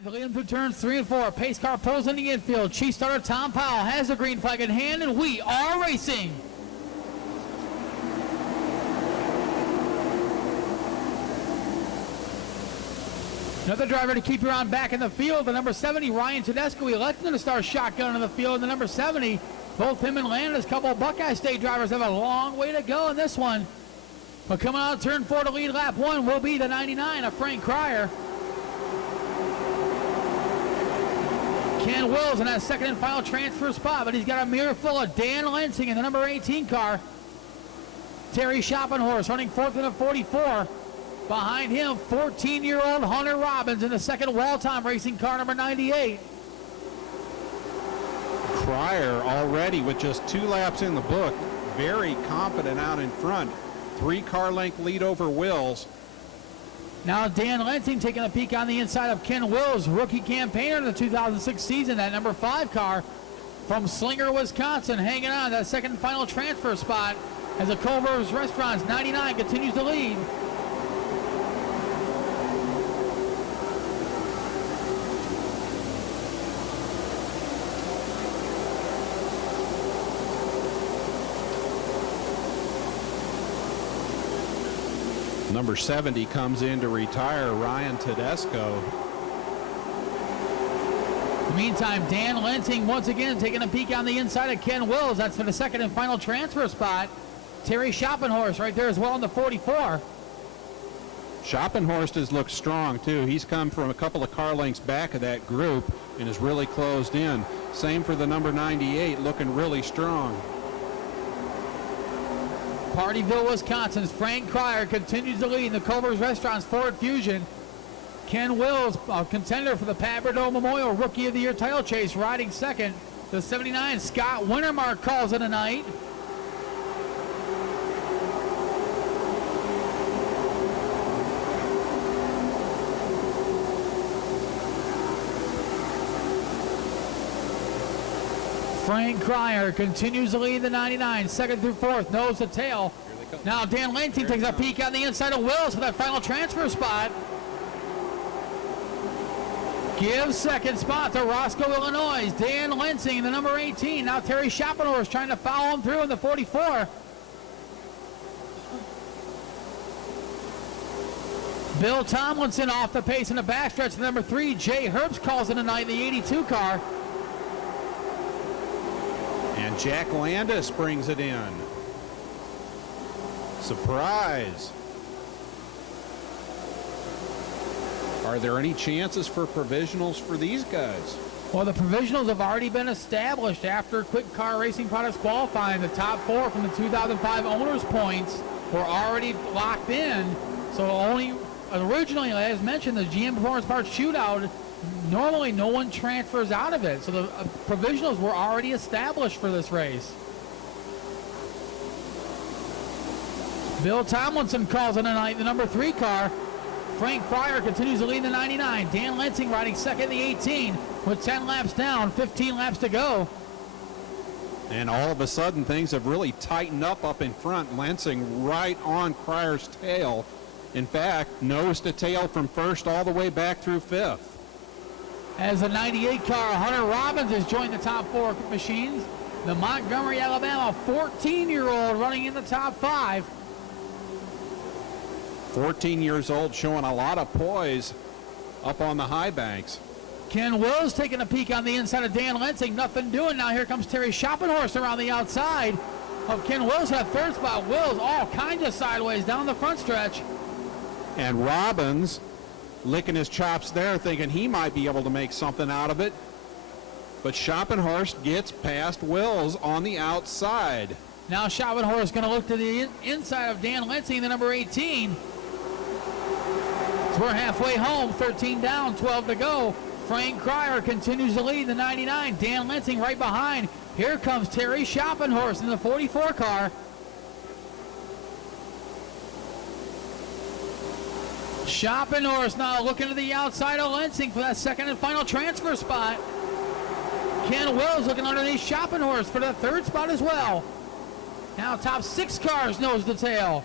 The lead through turns 3 and 4. Pace car pulls in the infield. Chief starter Tom Powell has the green flag in hand, and we are racing. Another driver to keep your eye back in the field. The number 70, Ryan Tedesco, elected to start shotgun in the field. The number 70, both him and Landis, couple of Buckeye State drivers, have a long way to go in this one. But coming out of turn 4 to lead lap 1 will be the 99 of Frank Cryer. Ken Wills in that second and final transfer spot, but he's got a mirror full of Dan Lensing in the number 18 car. Terry Schoppenhorst running fourth in the 44. Behind him, 14-year-old Hunter Robbins in the second Wall-Time Racing car, number 98. Cryer already with just 2 laps in the book, very confident out in front. 3-car length lead over Wills. Now Dan Lensing taking a peek on the inside of Ken Wills, rookie campaigner in the 2006 season, that number 5 car from Slinger, Wisconsin, hanging on that second and final transfer spot as the Culver's Restaurants 99 continues to lead. Number 70 comes in to retire, Ryan Tedesco. Meantime, Dan Lensing once again taking a peek on the inside of Ken Wills. That's for the second and final transfer spot. Terry Schoppenhorst right there as well in the 44. Schoppenhorst has looked strong too. He's come from a couple of car lengths back of that group and is really closed in. Same for the number 98, looking really strong. Partyville, Wisconsin's Frank Cryer continues to lead in the Culver's Restaurants Ford Fusion. Ken Wills, a contender for the Pat Bordeaux Memorial Rookie of the Year title chase, riding second. The 79, Scott Wintermark, calls it a night. Frank Cryer continues to lead the 99, second through fourth, nose to tail. Now Dan Lensing takes a peek on the inside of Wills for that final transfer spot. Gives second spot to Roscoe, Illinois. Dan Lensing in the number 18. Now Terry Schoppenhorst trying to follow him through in the 44. Bill Tomlinson off the pace in the backstretch. The number 3, Jay Herbst, calls it a night in the 82 car. And Jack Landis brings it in. Surprise. Are there any chances for provisionals for these guys? Well, the provisionals have already been established after Quick Car Racing Products qualifying. The top 4 from the 2005 owners points were already locked in. So only originally, as mentioned, the GM Performance Parts Shootout, normally no one transfers out of it. So the provisionals were already established for this race. Bill Tomlinson calls it a night, the number 3 car. Frank Cryer continues to lead the 99. Dan Lensing riding second in the 18 with 10 laps down, 15 laps to go. And all of a sudden things have really tightened up in front. Lensing right on Cryer's tail. In fact, nose to tail from first all the way back through 5th. As the 98 car, Hunter Robbins has joined the top 4 machines. The Montgomery, Alabama 14-year-old running in the top 5. 14 years old, showing a lot of poise up on the high banks. Ken Wills taking a peek on the inside of Dan Lensing. Nothing doing. Now here comes Terry Schoppenhorst around the outside of Ken Wills. That third spot. Wills all kinds of sideways down the front stretch. And Robbins licking his chops there, thinking he might be able to make something out of it. But Schoppenhorst gets past Wills on the outside. Now Schoppenhorst going to look to the inside of Dan Lensing, the number 18. So we're halfway home, 13 down, 12 to go. Frank Cryer continues to lead the 99. Dan Lensing right behind. Here comes Terry Schoppenhorst in the 44 car. Schoppenhorst now looking to the outside of Lensing for that second and final transfer spot. Ken Wills looking underneath Schoppenhorst for the third spot as well. Now top 6 cars nose to tail.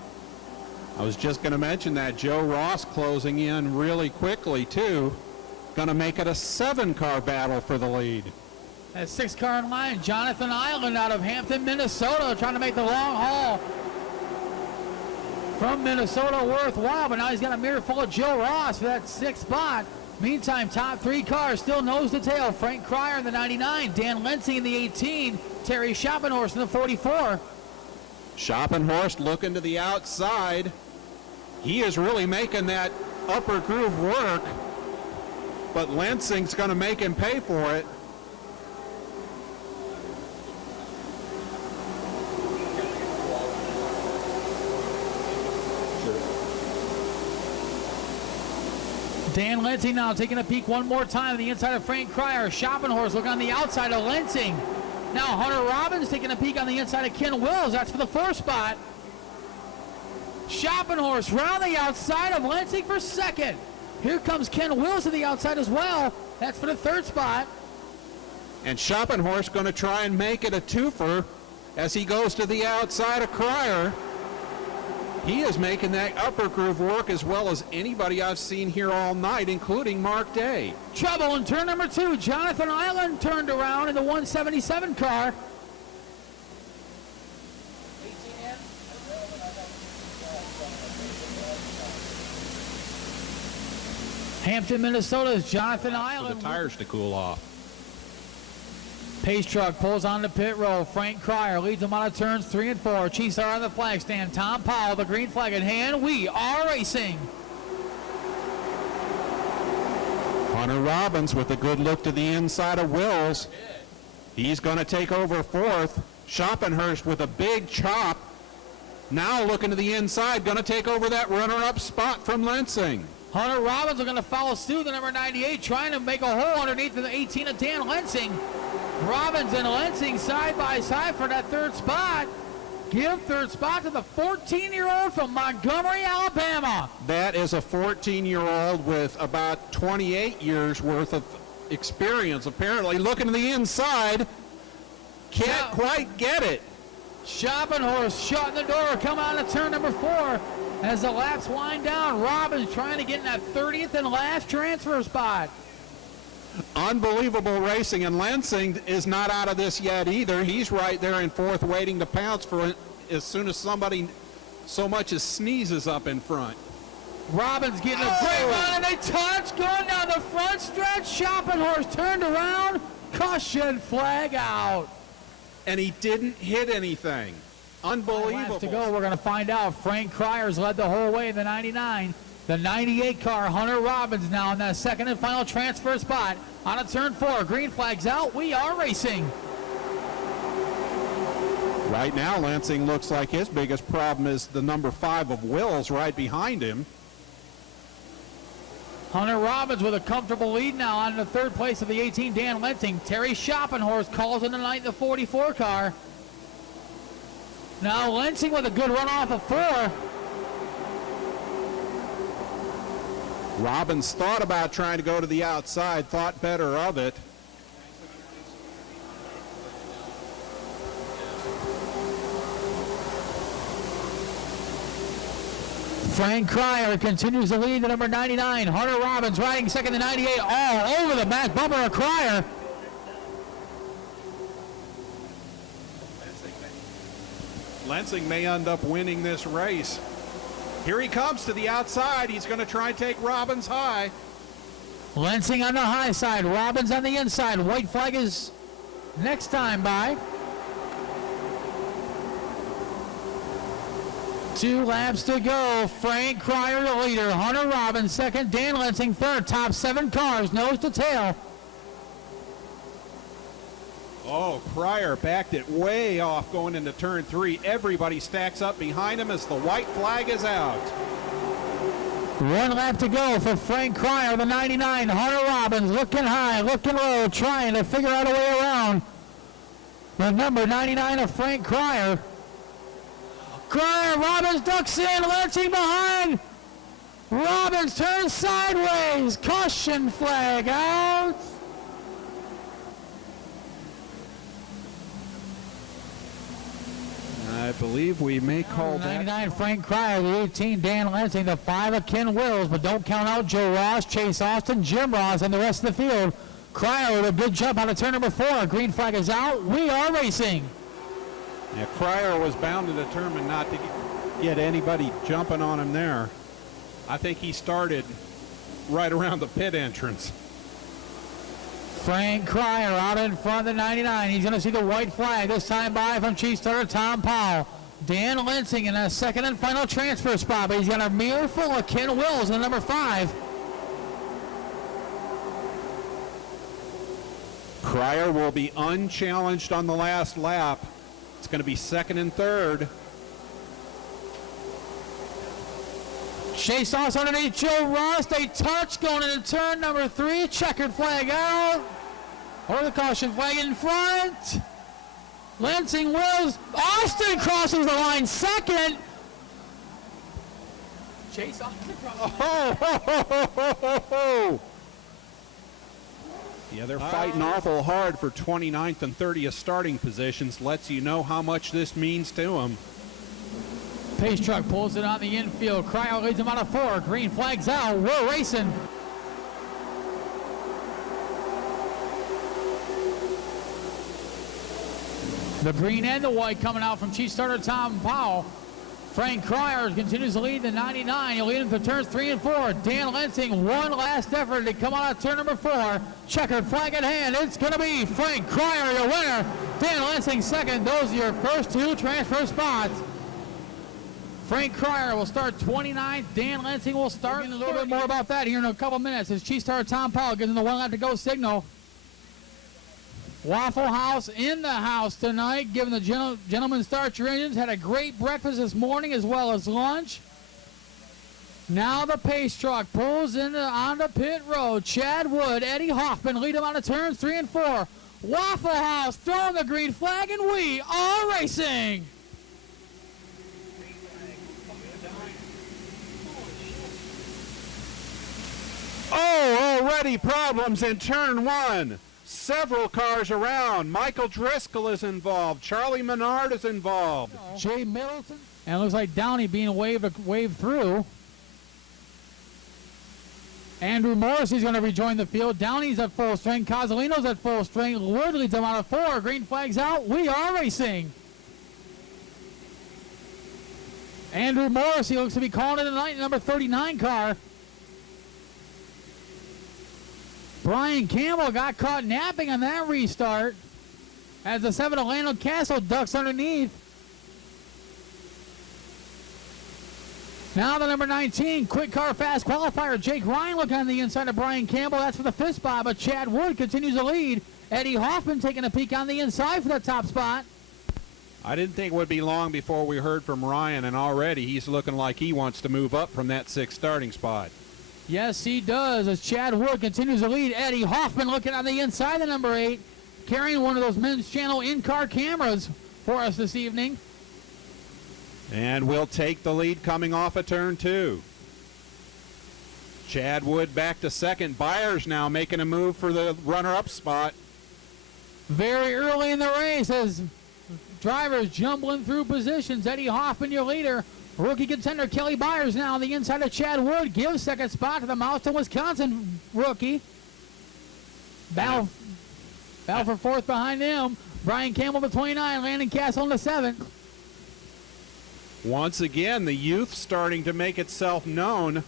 I was just going to mention that Joe Ross closing in really quickly too. Going to make it a 7-car battle for the lead. That 6-car in line, Jonathan Island out of Hampton, Minnesota, trying to make the long haul from Minnesota worthwhile, but now he's got a mirror full of Joe Ross for that 6th spot. Meantime, top 3 cars still nose to tail. Frank Cryer in the 99, Dan Lensing in the 18, Terry Schoppenhorst in the 44. Schoppenhorst looking to the outside. He is really making that upper groove work, but Lensing's going to make him pay for it. Dan Lensing now taking a peek one more time on the inside of Frank Cryer. Schoppenhorst looking on the outside of Lensing. Now Hunter Robbins taking a peek on the inside of Ken Wills. That's for the 4th spot. Schoppenhorst round the outside of Lensing for 2nd. Here comes Ken Wills to the outside as well. That's for the 3rd spot. And Schoppenhorst going to try and make it a twofer as he goes to the outside of Cryer. He is making that upper groove work as well as anybody I've seen here all night, including Mark Day. Trouble in turn number 2. Jonathan Island turned around in the 177 car. Hampton, Minnesota's Jonathan For Island. the tires to cool off. Pace truck pulls on the pit road. Frank Cryer leads them out of turns 3 and 4. Chiefs are on the flag stand. Tom Powell, the green flag in hand. We are racing. Hunter Robbins with a good look to the inside of Wills. He's going to take over 4th. Schoppenhorst with a big chop. Now looking to the inside, going to take over that runner-up spot from Lensing. Hunter Robbins are going to follow suit, the number 98, trying to make a hole underneath the 18 of Dan Lensing. Robbins and Lensing side by side for that 3rd spot. Give 3rd spot to the 14-year-old from Montgomery, Alabama. That is a 14-year-old with about 28 years worth of experience, apparently. Looking to the inside, can't quite get it. Schoppenhorst shutting the door, come out of turn number 4 as the laps wind down. Robbins trying to get in that 30th and last transfer spot. Unbelievable racing, and Lensing is not out of this yet either. He's right there in 4th waiting to pounce for it as soon as somebody so much as sneezes up in front. Robbins getting a great run, and they touch going down the front stretch. Schoppenhorst turned around, caution flag out. And he didn't hit anything. Unbelievable. Laps to go, we're going to find out. Frank Cryer's led the whole way in the 99. The 98 car, Hunter Robbins now in that 2nd and final transfer spot. On a turn 4, green flag's out. We are racing. Right now, Lensing looks like his biggest problem is the number 5 of Wills right behind him. Hunter Robbins with a comfortable lead now on the 3rd place of the 18, Dan Lensing. Terry Schoppenhorst calls in tonight the 44 car. Now Lensing with a good run off of 4. Robbins thought about trying to go to the outside, thought better of it. Frank Cryer continues to lead the number 99. Hunter Robbins riding 2nd to 98, all over the back bumper of Cryer. Lensing may end up winning this race. Here he comes to the outside. He's going to try and take Robbins high. Lensing on the high side, Robbins on the inside. White flag is next time by. 2 laps to go. Frank Cryer the leader. Hunter Robbins 2nd. Dan Lensing 3rd. Top 7 cars, nose to tail. Oh, Cryer backed it way off going into turn 3. Everybody stacks up behind him as the white flag is out. 1 lap to go for Frank Cryer, the 99. Hunter Robbins looking high, looking low, trying to figure out a way around the number 99 of Frank Cryer. Cryer, Robbins ducks in, Lensing behind. Robbins turns sideways. Caution flag out. I believe we may call that. 99 Frank Cryer, the 18 Dan Lansing, the 5 of Ken Wills, but don't count out Joe Ross, Chase Austin, Jim Ross, and the rest of the field. Cryer with a good jump out of turn number 4. Green flag is out. We are racing. Yeah, Cryer was bound and determined not to get anybody jumping on him there. I think he started right around the pit entrance. Frank Cryer out in front of the 99. He's going to see the white flag this time by from Chief Starter Tom Powell. Dan Lansing in a second and final transfer spot, but he's got a mirror full of Ken Wills in number 5. Cryer will be unchallenged on the last lap. It's going to be second and third. Chase Sauce underneath Joe Ross. They touch going into turn number 3. Checkered flag out. Or the caution flag in front. Lansing Wills. Austin crosses the line second. Chase Austin crosses. Yeah, they're fighting awful hard for 29th and 30th starting positions. Lets you know how much this means to them. Pace truck pulls it on the infield. Cryo leads him out of 4. Green flag's out. We're racing. The green and the white coming out from Chief Starter Tom Powell. Frank Cryer continues to lead the 99. He'll lead him to turns 3 and 4. Dan Lansing, one last effort to come out of turn number 4. Checkered flag in hand. It's going to be Frank Cryer, your winner. Dan Lansing second. Those are your first 2 transfer spots. Frank Cryer will start 29th. Dan Lansing will start. A little bit more about that here in a couple minutes as Chief Starter Tom Powell gives him the 1 lap to go signal. Waffle House in the house tonight, giving the gentlemen start your engines. Had a great breakfast this morning as well as lunch. Now the pace truck pulls onto pit road. Chad Wood, Eddie Hoffman lead him on the turns 3 and 4. Waffle House throwing the green flag, and we are racing. Oh, already problems in turn 1. Several cars around. Michael Driscoll is involved. Charlie Menard is involved. Jay Middleton. And it looks like Downey being waved through. Andrew Morrissey's going to rejoin the field. Downey's at full strength. Cozzolino's at full strength. Wood leads them out of 4. Green flag's out. We are racing. Andrew Morrissey looks to be calling it tonight, number 39 car. Brian Campbell got caught napping on that restart as the 7 Orlando Castle ducks underneath. Now the number 19 quick car fast qualifier Jake Ryan looking on the inside of Brian Campbell. That's for the 5th spot, but Chad Wood continues to lead. Eddie Hoffman taking a peek on the inside for the top spot. I didn't think it would be long before we heard from Ryan, and already he's looking like he wants to move up from that 6th starting spot. Yes, he does, as Chad Wood continues to lead. Eddie Hoffman looking on the inside of number 8, carrying one of those Men's Channel in-car cameras for us this evening. And will take the lead coming off of turn 2. Chad Wood back to 2nd. Byers now making a move for the runner-up spot. Very early in the race as drivers jumbling through positions. Eddie Hoffman, your leader. Rookie contender Kelly Byers now on the inside of Chad Wood. Gives 2nd spot to the Mouston, Wisconsin rookie. Battle for 4th behind them. Brian Campbell to 29. Landon Castle in the 7th. Once again, the youth starting to make itself known.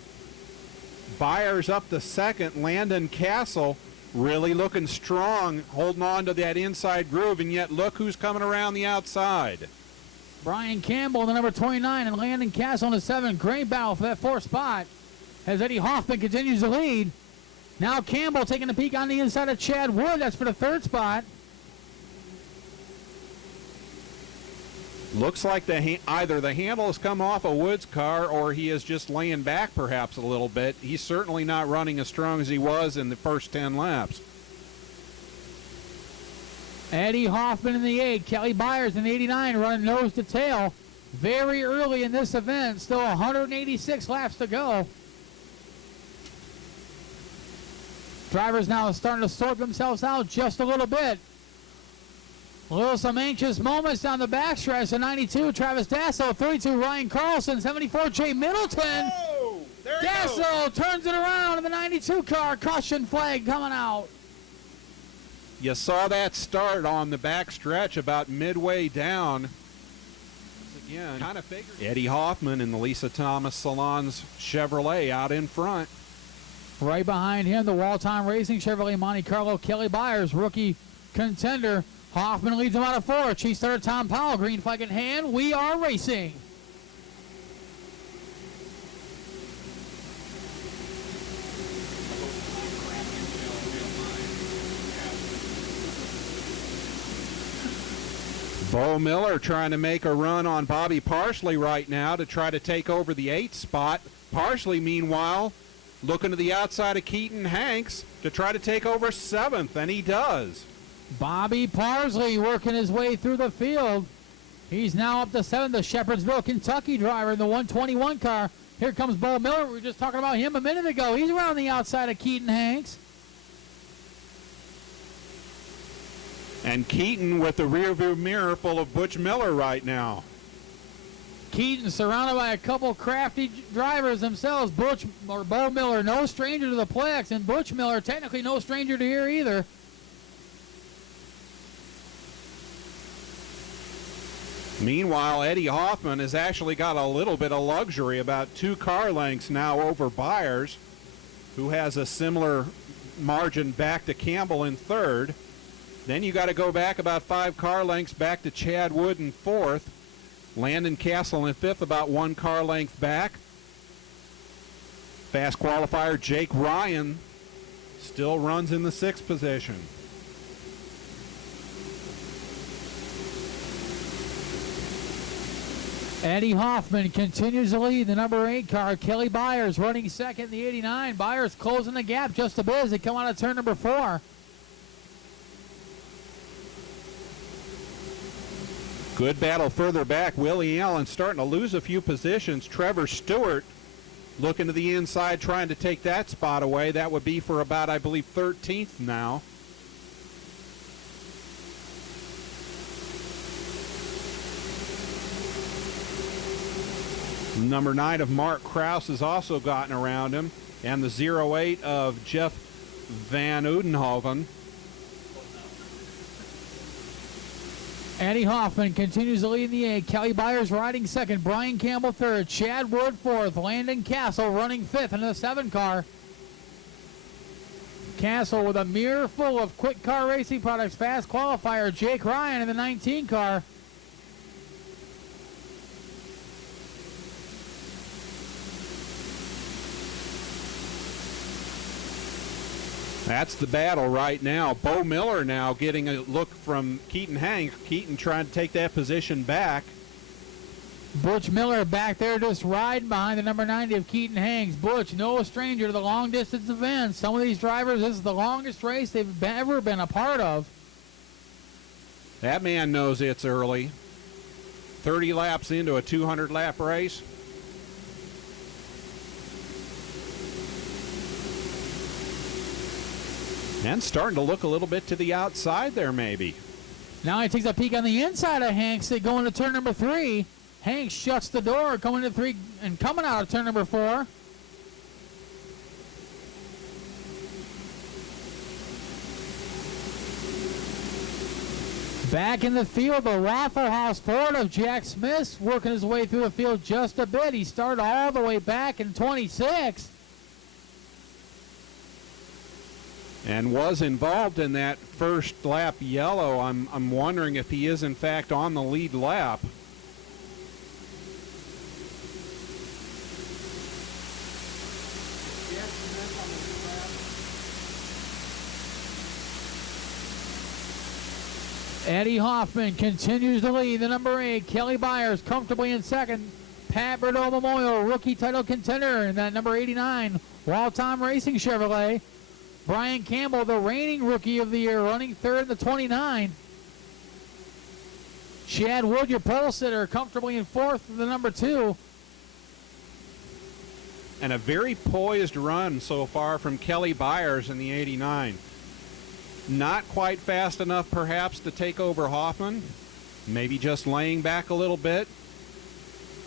Byers up to 2nd. Landon Castle really looking strong, holding on to that inside groove, and yet look who's coming around the outside. Brian Campbell, the number 29, and Landon Castle in the 7. Great battle for that 4th spot as Eddie Hoffman continues to lead. Now Campbell taking a peek on the inside of Chad Wood. That's for the 3rd spot. Looks like either the handle has come off of Wood's car or he is just laying back perhaps a little bit. He's certainly not running as strong as he was in the first 10 laps. Eddie Hoffman in the 8, Kelly Byers in the 89 running nose to tail. Very early in this event, still 186 laps to go. Drivers now starting to sort themselves out just a little bit. A little some anxious moments down the backstretch. The 92, Travis Dasso. 32, Ryan Carlson. 74, Jay Middleton. Oh, there Dasso turns it around in the 92 car. Caution flag coming out. You saw that start on the back stretch about midway down. Again, kind of figured. Eddie Hoffman in the Lisa Thomas Salon's Chevrolet out in front. Right behind him, the Wall-Time Racing Chevrolet Monte Carlo, Kelly Byers, rookie contender. Hoffman leads him out of 4. Chief starter Tom Powell, green flag in hand. We are racing. Bo Miller trying to make a run on Bobby Parsley right now to try to take over the 8th spot. Parsley, meanwhile, looking to the outside of Keaton Hanks to try to take over 7th, and he does. Bobby Parsley working his way through the field. He's now up to 7th, the Shepherdsville, Kentucky driver in the 121 car. Here comes Bo Miller. We were just talking about him a minute ago. He's around the outside of Keaton Hanks. And Keaton with the rearview mirror full of Butch Miller right now. Keaton surrounded by a couple crafty drivers themselves. Butch or Bo Miller, no stranger to the Plex, and Butch Miller, technically no stranger to here either. Meanwhile, Eddie Hoffman has actually got a little bit of luxury, about 2 car lengths now over Byers, who has a similar margin back to Campbell in 3rd. Then you got to go back about 5 car lengths back to Chad Wood in 4th. Landon Castle in 5th, about 1 car length back. Fast qualifier Jake Ryan still runs in the 6th position. Eddie Hoffman continues to lead the number 8 car. Kelly Byers running 2nd in the 89. Byers closing the gap just a bit as they come out of turn number 4. Good battle further back. Willie Allen starting to lose a few positions. Trevor Stewart looking to the inside, trying to take that spot away. That would be for about, I believe, 13th now. Number 9 of Mark Kraus has also gotten around him. And the 08 of Jeff Van Udenhoven. Eddie Hoffman continues to lead in the 8. Kelly Byers riding 2nd. Brian Campbell 3rd. Chad Wood 4th. Landon Castle running 5th in the 7 car. Castle with a mirror full of quick car racing products. Fast qualifier Jake Ryan in the 19 car. That's the battle right now. Bo Miller now getting a look from Keaton Hanks. Keaton trying to take that position back. Butch Miller back there just riding behind the number 90 of Keaton Hanks. Butch, no stranger to the long distance events. Some of these drivers, this is the longest race they've ever been a part of. That man knows it's early. 30 laps into a 200 lap race. And starting to look a little bit to the outside there, maybe. Now he takes a peek on the inside of Hanks. They go into turn number 3. Hanks shuts the door, coming into 3 and coming out of turn number 4. Back in the field, the Waffle House Ford of Jack Smith working his way through the field just a bit. He started all the way back in 26th. And was involved in that first lap yellow. I'm wondering if he is in fact on the lead lap. Eddie Hoffman continues to lead the number 8. Kelly Byers comfortably in 2nd. Pat Bordeaux Memorial rookie title contender in that number 89 Wall-Time Racing Chevrolet. Brian Campbell, the reigning rookie of the year, running 3rd in the 29. Chad Wood, your pole sitter, comfortably in 4th in the number 2. And a very poised run so far from Kelly Byers in the 89. Not quite fast enough, perhaps, to take over Hoffman. Maybe just laying back a little bit.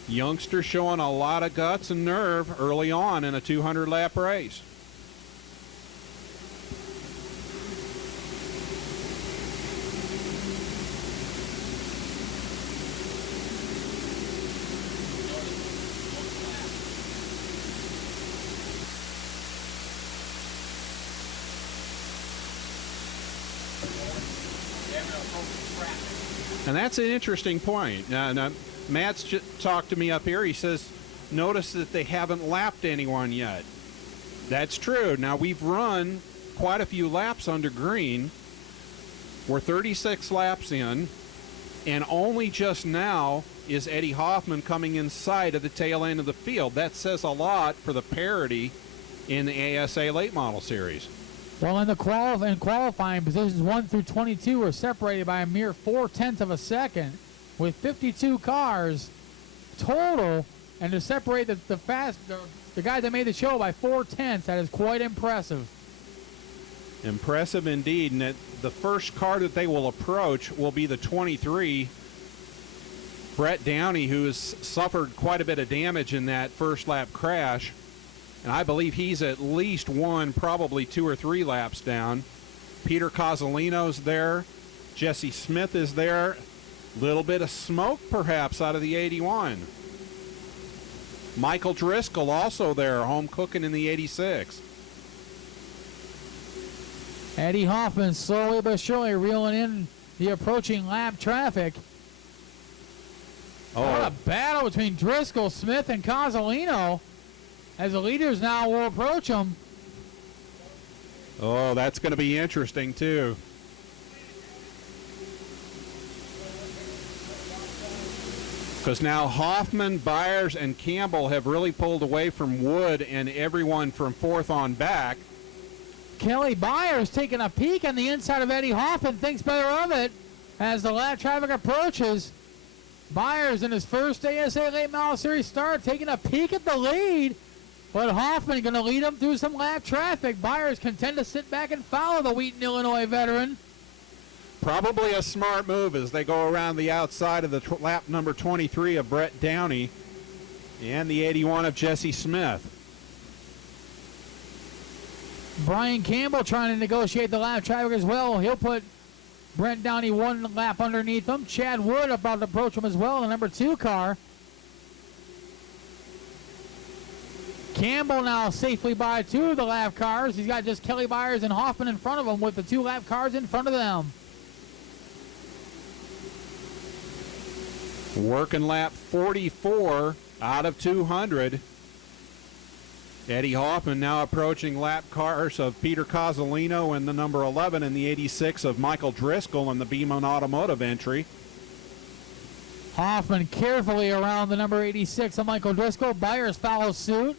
Youngster showing a lot of guts and nerve early on in a 200-lap race. And that's an interesting point. Now Matt's just talked to me up here. He says, notice that they haven't lapped anyone yet. That's true. Now, we've run quite a few laps under green. We're 36 laps in, and only just now is Eddie Hoffman coming inside of the tail end of the field. That says a lot for the parity in the ASA Late Model Series. Well, in the qualifying, positions 1 through 22 were separated by a mere 0.4 of a second, with 52 cars total, and to separate the guys that made the show by 0.4, that is quite impressive. Impressive indeed, and that the first car that they will approach will be the 23, Brett Downey, who has suffered quite a bit of damage in that first lap crash. And I believe he's at least one, probably 2 or 3 laps down. Peter Cozzolino's there. Jesse Smith is there. Little bit of smoke, perhaps, out of the 81. Michael Driscoll also there, home cooking in the 86. Eddie Hoffman slowly but surely reeling in the approaching lap traffic. Oh. What a battle between Driscoll, Smith, and Cozzolino, as the leaders now will approach them. Oh, that's going to be interesting, too. Because now Hoffman, Byers, and Campbell have really pulled away from Wood and everyone from 4th on back. Kelly Byers taking a peek on the inside of Eddie Hoffman, thinks better of it as the lap traffic approaches. Byers in his first ASA Late Model Series start taking a peek at the lead, but Hoffman going to lead him through some lap traffic. Byers content to sit back and follow the Wheaton, Illinois veteran. Probably a smart move as they go around the outside of the lap number 23 of Brett Downey and the 81 of Jesse Smith. Brian Campbell trying to negotiate the lap traffic as well. He'll put Brent Downey 1 lap underneath him. Chad Wood about to approach him as well in the number 2 car. Campbell now safely by 2 of the lap cars. He's got just Kelly Byers and Hoffman in front of him with the 2 lap cars in front of them. Working lap 44 out of 200. Eddie Hoffman now approaching lap cars of Peter Cozzolino and the number 11 and the 86 of Michael Driscoll in the Beeman Automotive entry. Hoffman carefully around the number 86 of Michael Driscoll. Byers follows suit.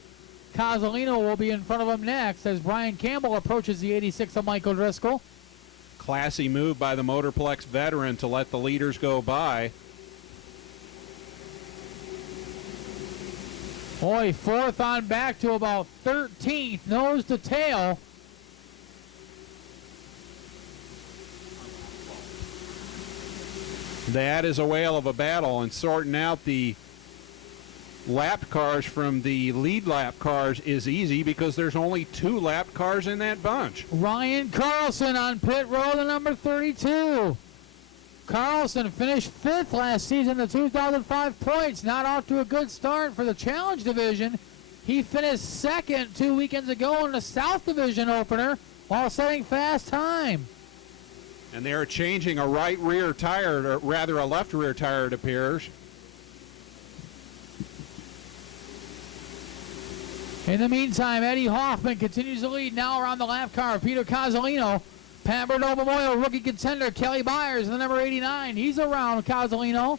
Cozzolino will be in front of him next as Brian Campbell approaches the 86 of Michael Driscoll. Classy move by the Motorplex veteran to let the leaders go by. Boy, 4th on back to about 13th, nose to tail. That is a whale of a battle, and sorting out the lap cars from the lead lap cars is easy because there's only 2 lap cars in that bunch. Ryan Carlson on pit row, the number 32. Carlson finished 5th last season, the 2005 points. Not off to a good start for the Challenge Division. He finished 2nd 2 weekends ago in the South Division opener while setting fast time. And they're changing a right rear tire, or rather a left rear tire, it appears. In the meantime, Eddie Hoffman continues to lead now around the lap car of Peter Cozzolino. Pat Bernal Memorial rookie contender Kelly Byers, the number 89. He's around Cozzolino.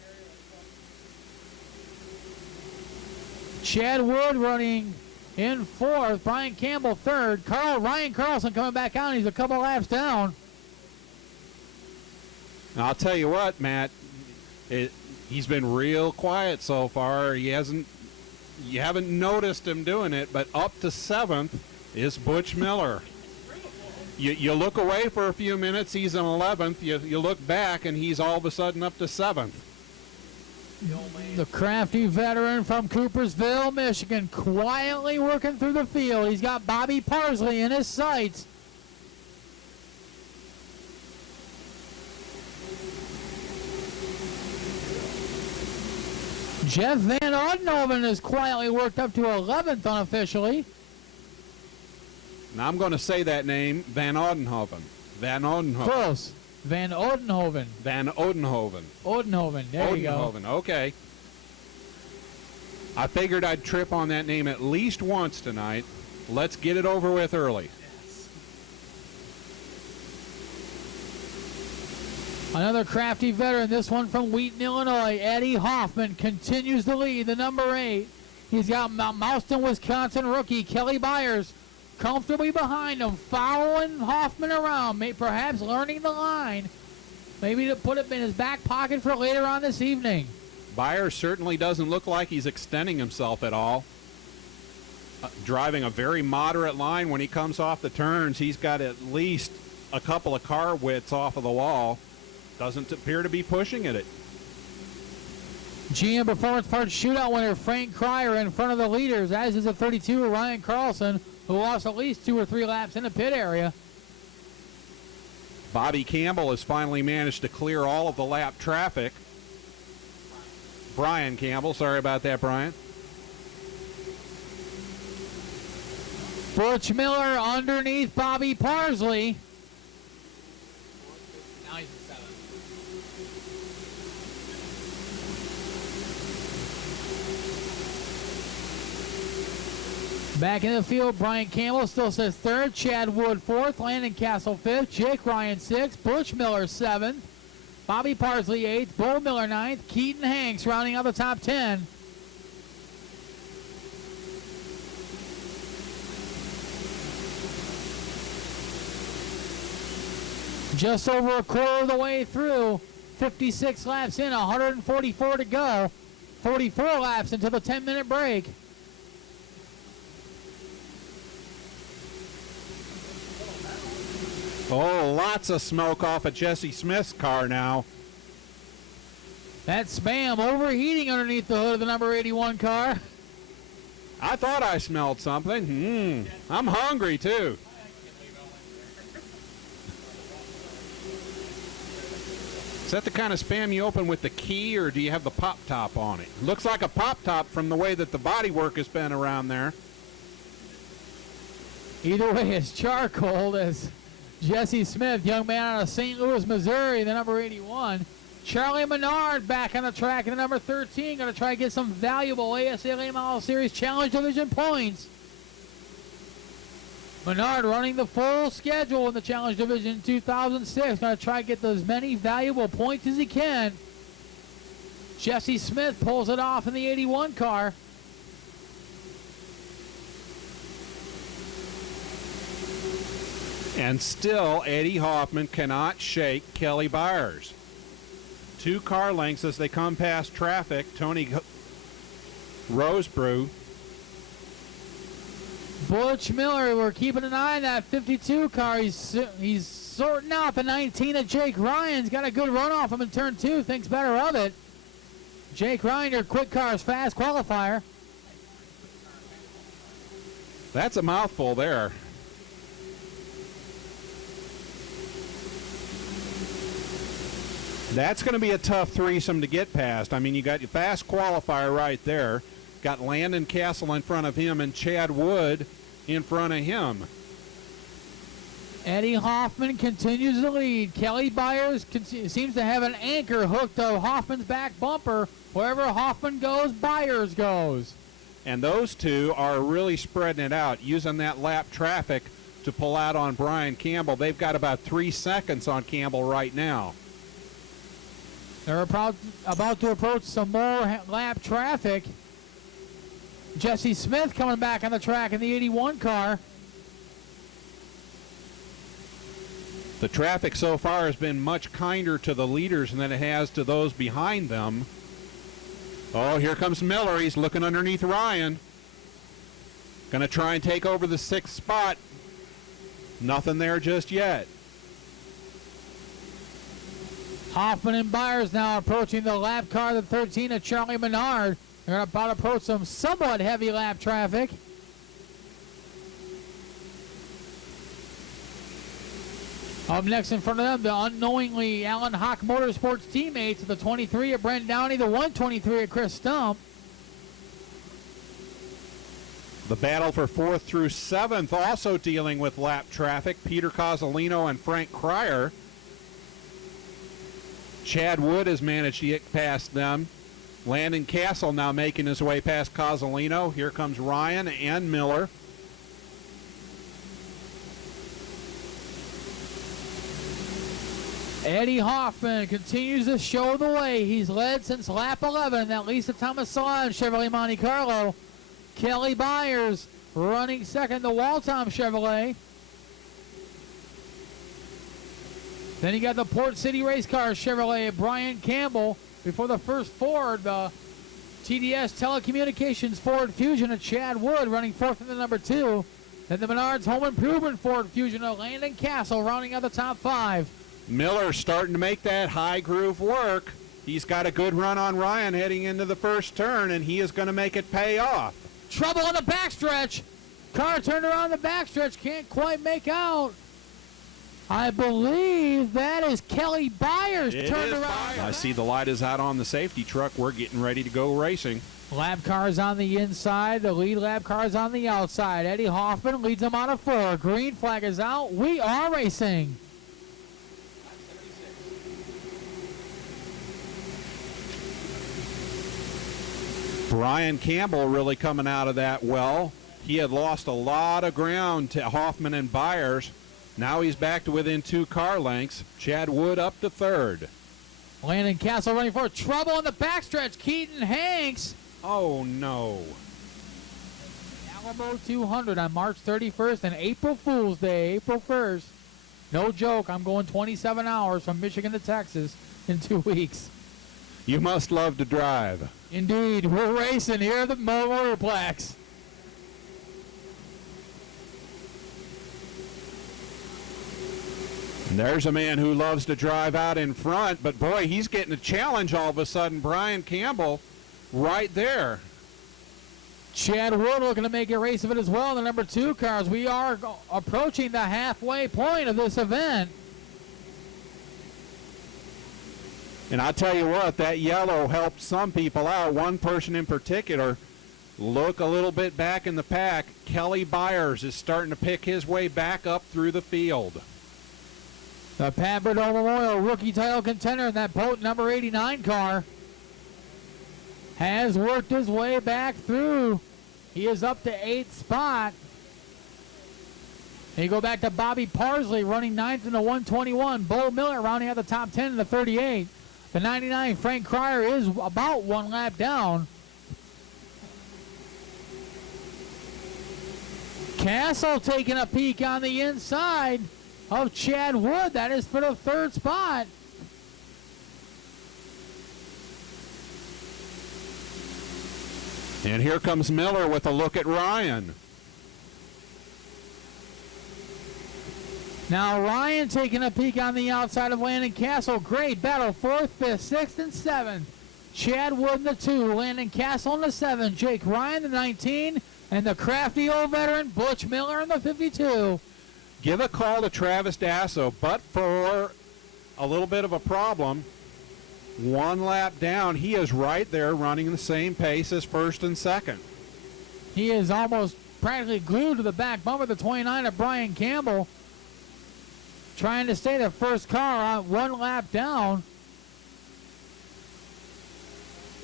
Chad Wood running in 4th. Brian Campbell 3rd. Ryan Carlson coming back out. He's a couple laps down. I'll tell you what, Matt, he's been real quiet so far. You haven't noticed him doing it, but up to 7th is Butch Miller. You look away for a few minutes, he's in 11th. You look back, and he's all of a sudden up to 7th. The crafty veteran from Coopersville, Michigan, quietly working through the field. He's got Bobby Parsley in his sights. Jeff Van Oudenhoven is quietly worked up to 11th unofficially. Now I'm going to say that name, Van Oudenhoven. Van Oudenhoven. Close. Van Oudenhoven. Van Oudenhoven. Oudenhoven. There you go. Oudenhoven. Okay. I figured I'd trip on that name at least once tonight. Let's get it over with early. Another crafty veteran, this one from Wheaton, Illinois. Eddie Hoffman continues to lead, the number 8. He's got Mouston, Wisconsin rookie Kelly Byers comfortably behind him, following Hoffman around, perhaps learning the line, maybe to put it in his back pocket for later on this evening. Byers certainly doesn't look like he's extending himself at all. Driving a very moderate line when he comes off the turns. He's got at least a couple of car widths off of the wall. Doesn't appear to be pushing at it. GM Performance Parts Shootout winner Frank Cryer in front of the leaders, as is a 32 Ryan Carlson, who lost at least 2 or 3 laps in the pit area. Bobby Campbell has finally managed to clear all of the lap traffic. Brian Campbell, sorry about that, Brian. Butch Miller underneath Bobby Parsley. Now he's in 7th. Back in the field, Brian Campbell still says 3rd, Chad Wood 4th, Landon Castle 5th, Jake Ryan 6th, Butch Miller 7th, Bobby Parsley 8th, Bo Miller 9th, Keaton Hanks rounding out the top 10. Just over a quarter of the way through, 56 laps in, 144 to go, 44 laps until the 10-minute break. Oh, lots of smoke off of Jesse Smith's car now. That Spam overheating underneath the hood of the number 81 car. I thought I smelled something. I'm hungry, too. Is that the kind of Spam you open with the key, or do you have the pop top on it? Looks like a pop top from the way that the bodywork has been around there. Either way, it's charcoal as Jesse Smith, young man out of St. Louis, Missouri, the number 81. Charlie Menard back on the track in the number 13. Going to try to get some valuable ASA Late Model Series Challenge Division points. Menard running the full schedule in the Challenge Division 2006. Going to try to get as many valuable points as he can. Jesse Smith pulls it off in the 81 car. And still, Eddie Hoffman cannot shake Kelly Byers. 2 car lengths as they come past traffic. Tony Rosebrew. Butch Miller, we're keeping an eye on that 52 car. He's sorting out the 19 of Jake Ryan's got a good run off him in turn 2. Thinks better of it. Jake Ryan, your quick car's fast qualifier. That's a mouthful there. That's going to be a tough threesome to get past. I mean, you got your fast qualifier right there. Got Landon Castle in front of him and Chad Wood in front of him. Eddie Hoffman continues to lead. Kelly Byers seems to have an anchor hooked to Hoffman's back bumper. Wherever Hoffman goes, Byers goes. And those two are really spreading it out, using that lap traffic to pull out on Brian Campbell. They've got about 3 seconds on Campbell right now. They're about to approach some more lap traffic. Jesse Smith coming back on the track in the 81 car. The traffic so far has been much kinder to the leaders than it has to those behind them. Oh, here comes Miller. He's looking underneath Ryan. Going to try and take over the 6th spot. Nothing there just yet. Hoffman and Byers now approaching the lap car, the 13 of Charlie Menard. They're about to approach some somewhat heavy lap traffic. Up next in front of them, the unknowingly Allen Hawk Motorsports teammates, the 23 of Brent Downey, the 123 of Chris Stump. The battle for 4th through 7th also dealing with lap traffic. Peter Cozzolino and Frank Cryer. Chad Wood has managed to get past them. Landon Castle now making his way past Cozzolino. Here comes Ryan and Miller. Eddie Hoffman continues to show the way. He's led since lap 11. That Lisa Thomas Salon Chevrolet Monte Carlo. Kelly Byers running second, the Waltham Chevrolet. Then you got the Port City Race Car Chevrolet, Brian Campbell. Before the first Ford, the TDS Telecommunications Ford Fusion of Chad Wood running fourth in the number 2. Then the Menards Home Improvement Ford Fusion of Landon Castle rounding out the top 5. Miller starting to make that high groove work. He's got a good run on Ryan heading into the first turn, and he is going to make it pay off. Trouble on the backstretch. Car turned around the backstretch. Can't quite make out. I believe that is Kelly Byers turned around. Byers. I see the light is out on the safety truck. We're getting ready to go racing. Lap cars on the inside. The lead lap cars on the outside. Eddie Hoffman leads them out of 4. Green flag is out. We are racing. Brian Campbell really coming out of that well. He had lost a lot of ground to Hoffman and Byers. Now he's back to within 2 car lengths. Chad Wood up to 3rd. Landon Castle running for trouble on the backstretch. Keaton Hanks. Oh, no. Alamo 200 on March 31st and April Fool's Day, April 1st. No joke, I'm going 27 hours from Michigan to Texas in 2 weeks. You must love to drive. Indeed, we're racing here at the Motorplex. And there's a man who loves to drive out in front, but boy, he's getting a challenge all of a sudden. Brian Campbell right there. Chad Wood looking to make a race of it as well. The number 2 cars. We are approaching the halfway point of this event. And I tell you what, that yellow helped some people out. One person in particular, look a little bit back in the pack. Kelly Byers is starting to pick his way back up through the field. The Pat Burdell Memorial rookie title contender in that potent number 89 car has worked his way back through. He is up to 8th spot. And you go back to Bobby Parsley running 9th in the 121. Bo Miller rounding out the top 10 in the 38. The 99, Frank Cryer, is about 1 lap down. Castle taking a peek on the inside of Chad Wood. That is for the 3rd spot. And here comes Miller with a look at Ryan. Now Ryan taking a peek on the outside of Landon Castle. Great battle, 4th, 5th, 6th, and 7th. Chad Wood in the 2, Landon Castle in the 7, Jake Ryan the 19, and the crafty old veteran Butch Miller in the 52. Give a call to Travis Dasso, but for a little bit of a problem, 1 lap down, he is right there running the same pace as 1st and 2nd. He is almost practically glued to the back bumper, the 29 of Brian Campbell, trying to stay the 1st car on 1 lap down.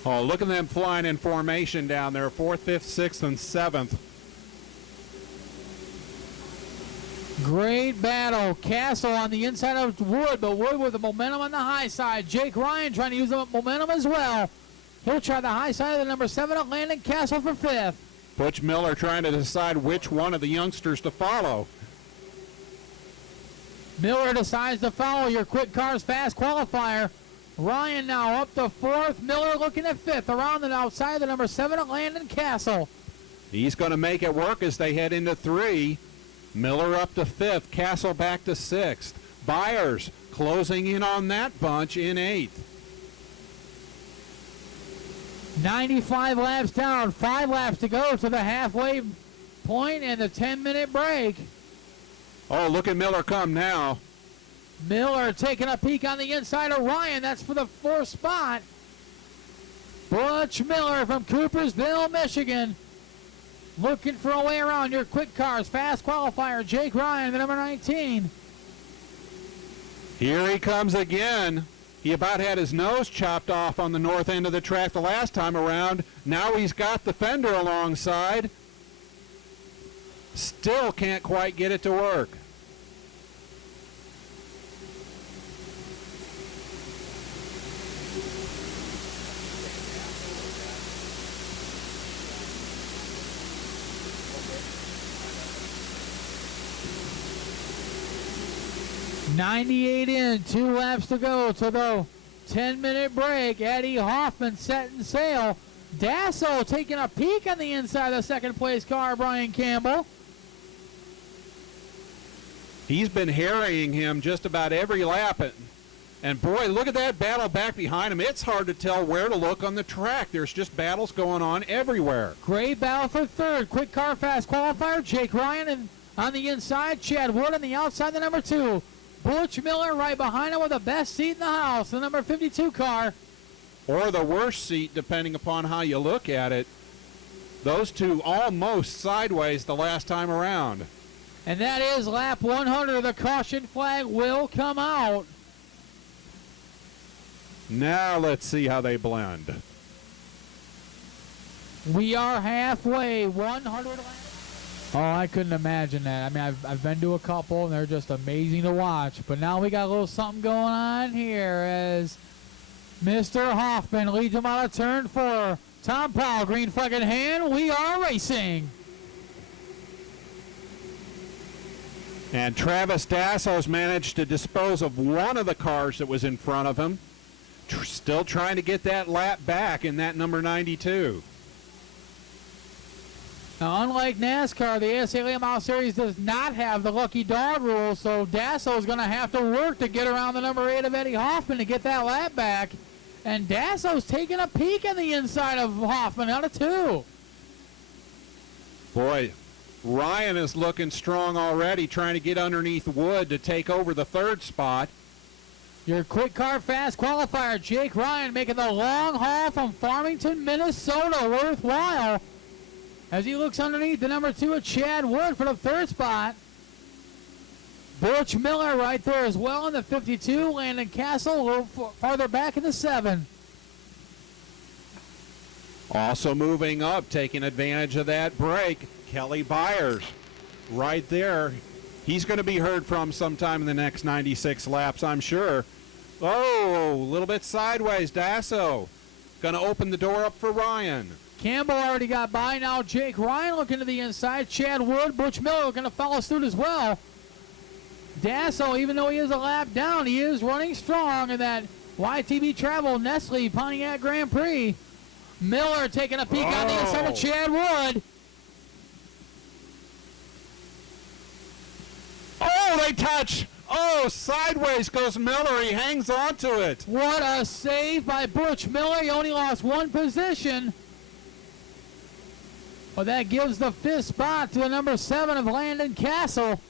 Oh, look at them flying in formation down there, 4th, 5th, 6th, and 7th. Great battle. Castle on the inside of Wood, but Wood with the momentum on the high side. Jake Ryan trying to use the momentum as well. He'll try the high side of the number 7 of Landon Castle for 5th. Butch Miller trying to decide which one of the youngsters to follow. Miller decides to follow your quick cars fast qualifier. Ryan now up to 4th. Miller looking at 5th around the outside of the number 7 of Landon Castle. He's going to make it work as they head into 3. Miller up to 5th, Castle back to 6th. Byers closing in on that bunch in 8th. 95 laps down, 5 laps to go to the halfway point and the 10-minute break. Oh, look at Miller come now. Miller taking a peek on the inside of Ryan. That's for the 4th spot. Butch Miller from Coopersville, Michigan. Looking for a way around your quick cars. Fast qualifier, Jake Ryan, the number 19. Here he comes again. He about had his nose chopped off on the north end of the track the last time around. Now he's got the fender alongside. Still can't quite get it to work. .98 in, 2 laps to go to the 10-minute break. Eddie Hoffman setting sail. Dasso taking a peek on the inside of the 2nd place car, Brian Campbell. He's been harrying him just about every lap. And boy, look at that battle back behind him. It's hard to tell where to look on the track. There's just battles going on everywhere. Great battle for 3rd. Quick car fast qualifier, Jake Ryan, and on the inside, Chad Wood on the outside, the number 2. Butch Miller right behind him with the best seat in the house, the number 52 car. Or the worst seat, depending upon how you look at it. Those two almost sideways the last time around. And that is lap 100. The caution flag will come out. Now let's see how they blend. We are halfway, 100 laps. Oh, I couldn't imagine that. I mean, I've been to a couple, and they're just amazing to watch. But now we got a little something going on here as Mr. Hoffman leads him out of turn 4. Tom Powell, green flag in hand. We are racing. And Travis Dasso's managed to dispose of one of the cars that was in front of him. Still trying to get that lap back in that number 92. Now, unlike NASCAR, the ASA Late Model Series does not have the lucky dog rule, so Dasso is going to have to work to get around the number 8 of Eddie Hoffman to get that lap back. And Dasso's taking a peek on the inside of Hoffman out of 2. Boy, Ryan is looking strong already, trying to get underneath Wood to take over the 3rd spot. Your quick car fast qualifier, Jake Ryan, making the long haul from Farmington, Minnesota worthwhile as he looks underneath the number 2 of Chad Wood for the 3rd spot. Butch Miller right there as well in the 52. Landon Castle a little farther back in the 7. Also moving up, taking advantage of that break, Kelly Byers right there. He's going to be heard from sometime in the next 96 laps, I'm sure. Oh, a little bit sideways, Dasso. Going to open the door up for Ryan. Campbell already got by. Now Jake Ryan looking to the inside. Chad Wood, Butch Miller looking to follow suit as well. Dasso, even though he is a lap down, he is running strong in that YTB Travel Nestle Pontiac Grand Prix. Miller taking a peek on the inside of Chad Wood. Oh, they touch. Oh, sideways goes Miller. He hangs on to it. What a save by Butch Miller. He only lost 1 position. Well, that gives the 5th spot to the number 7 of Landon Castle.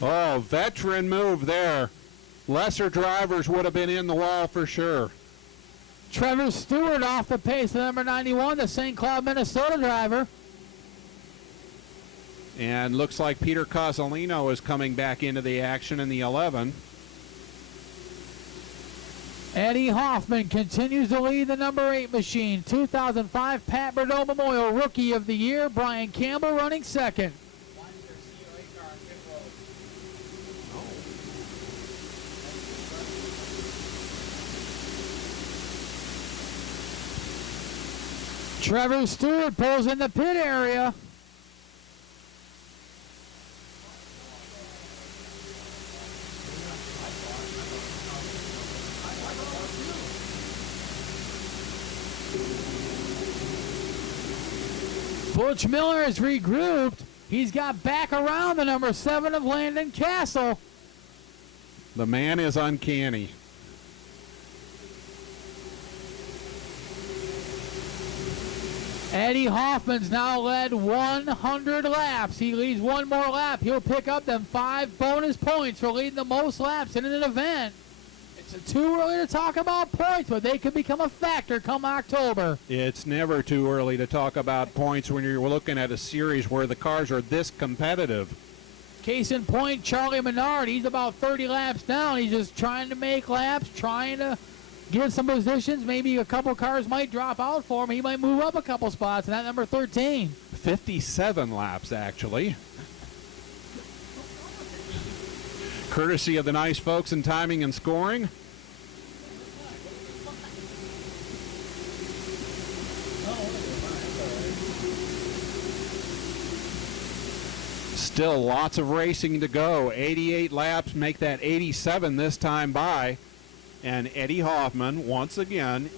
Oh, veteran move there. Lesser drivers would have been in the wall for sure. Trevor Stewart off the pace, the number 91, the St. Cloud, Minnesota driver. And looks like Peter Cozzolino is coming back into the action in the 11. Eddie Hoffman continues to lead the number 8 machine. 2005 Pat Bordeaux Memorial Rookie of the Year. Brian Campbell running 2nd. Trevor Stewart pulls in the pit area. Butch Miller is regrouped. He's got back around the number 7 of Landon Castle. The man is uncanny. Eddie Hoffman's now led 100 laps. He leads one more lap. He'll pick up them 5 bonus points for leading the most laps in an event. It's too early to talk about points, but they could become a factor come October. It's never too early to talk about points when you're looking at a series where the cars are this competitive. Case in point, Charlie Menard, he's about 30 laps down. He's just trying to make laps, trying to get some positions. Maybe a couple cars might drop out for him. He might move up a couple spots in that number 13. 57 laps, actually. Courtesy of the nice folks in timing and scoring. Still lots of racing to go. 88 laps, make that 87 this time by. And Eddie Hoffman, once again,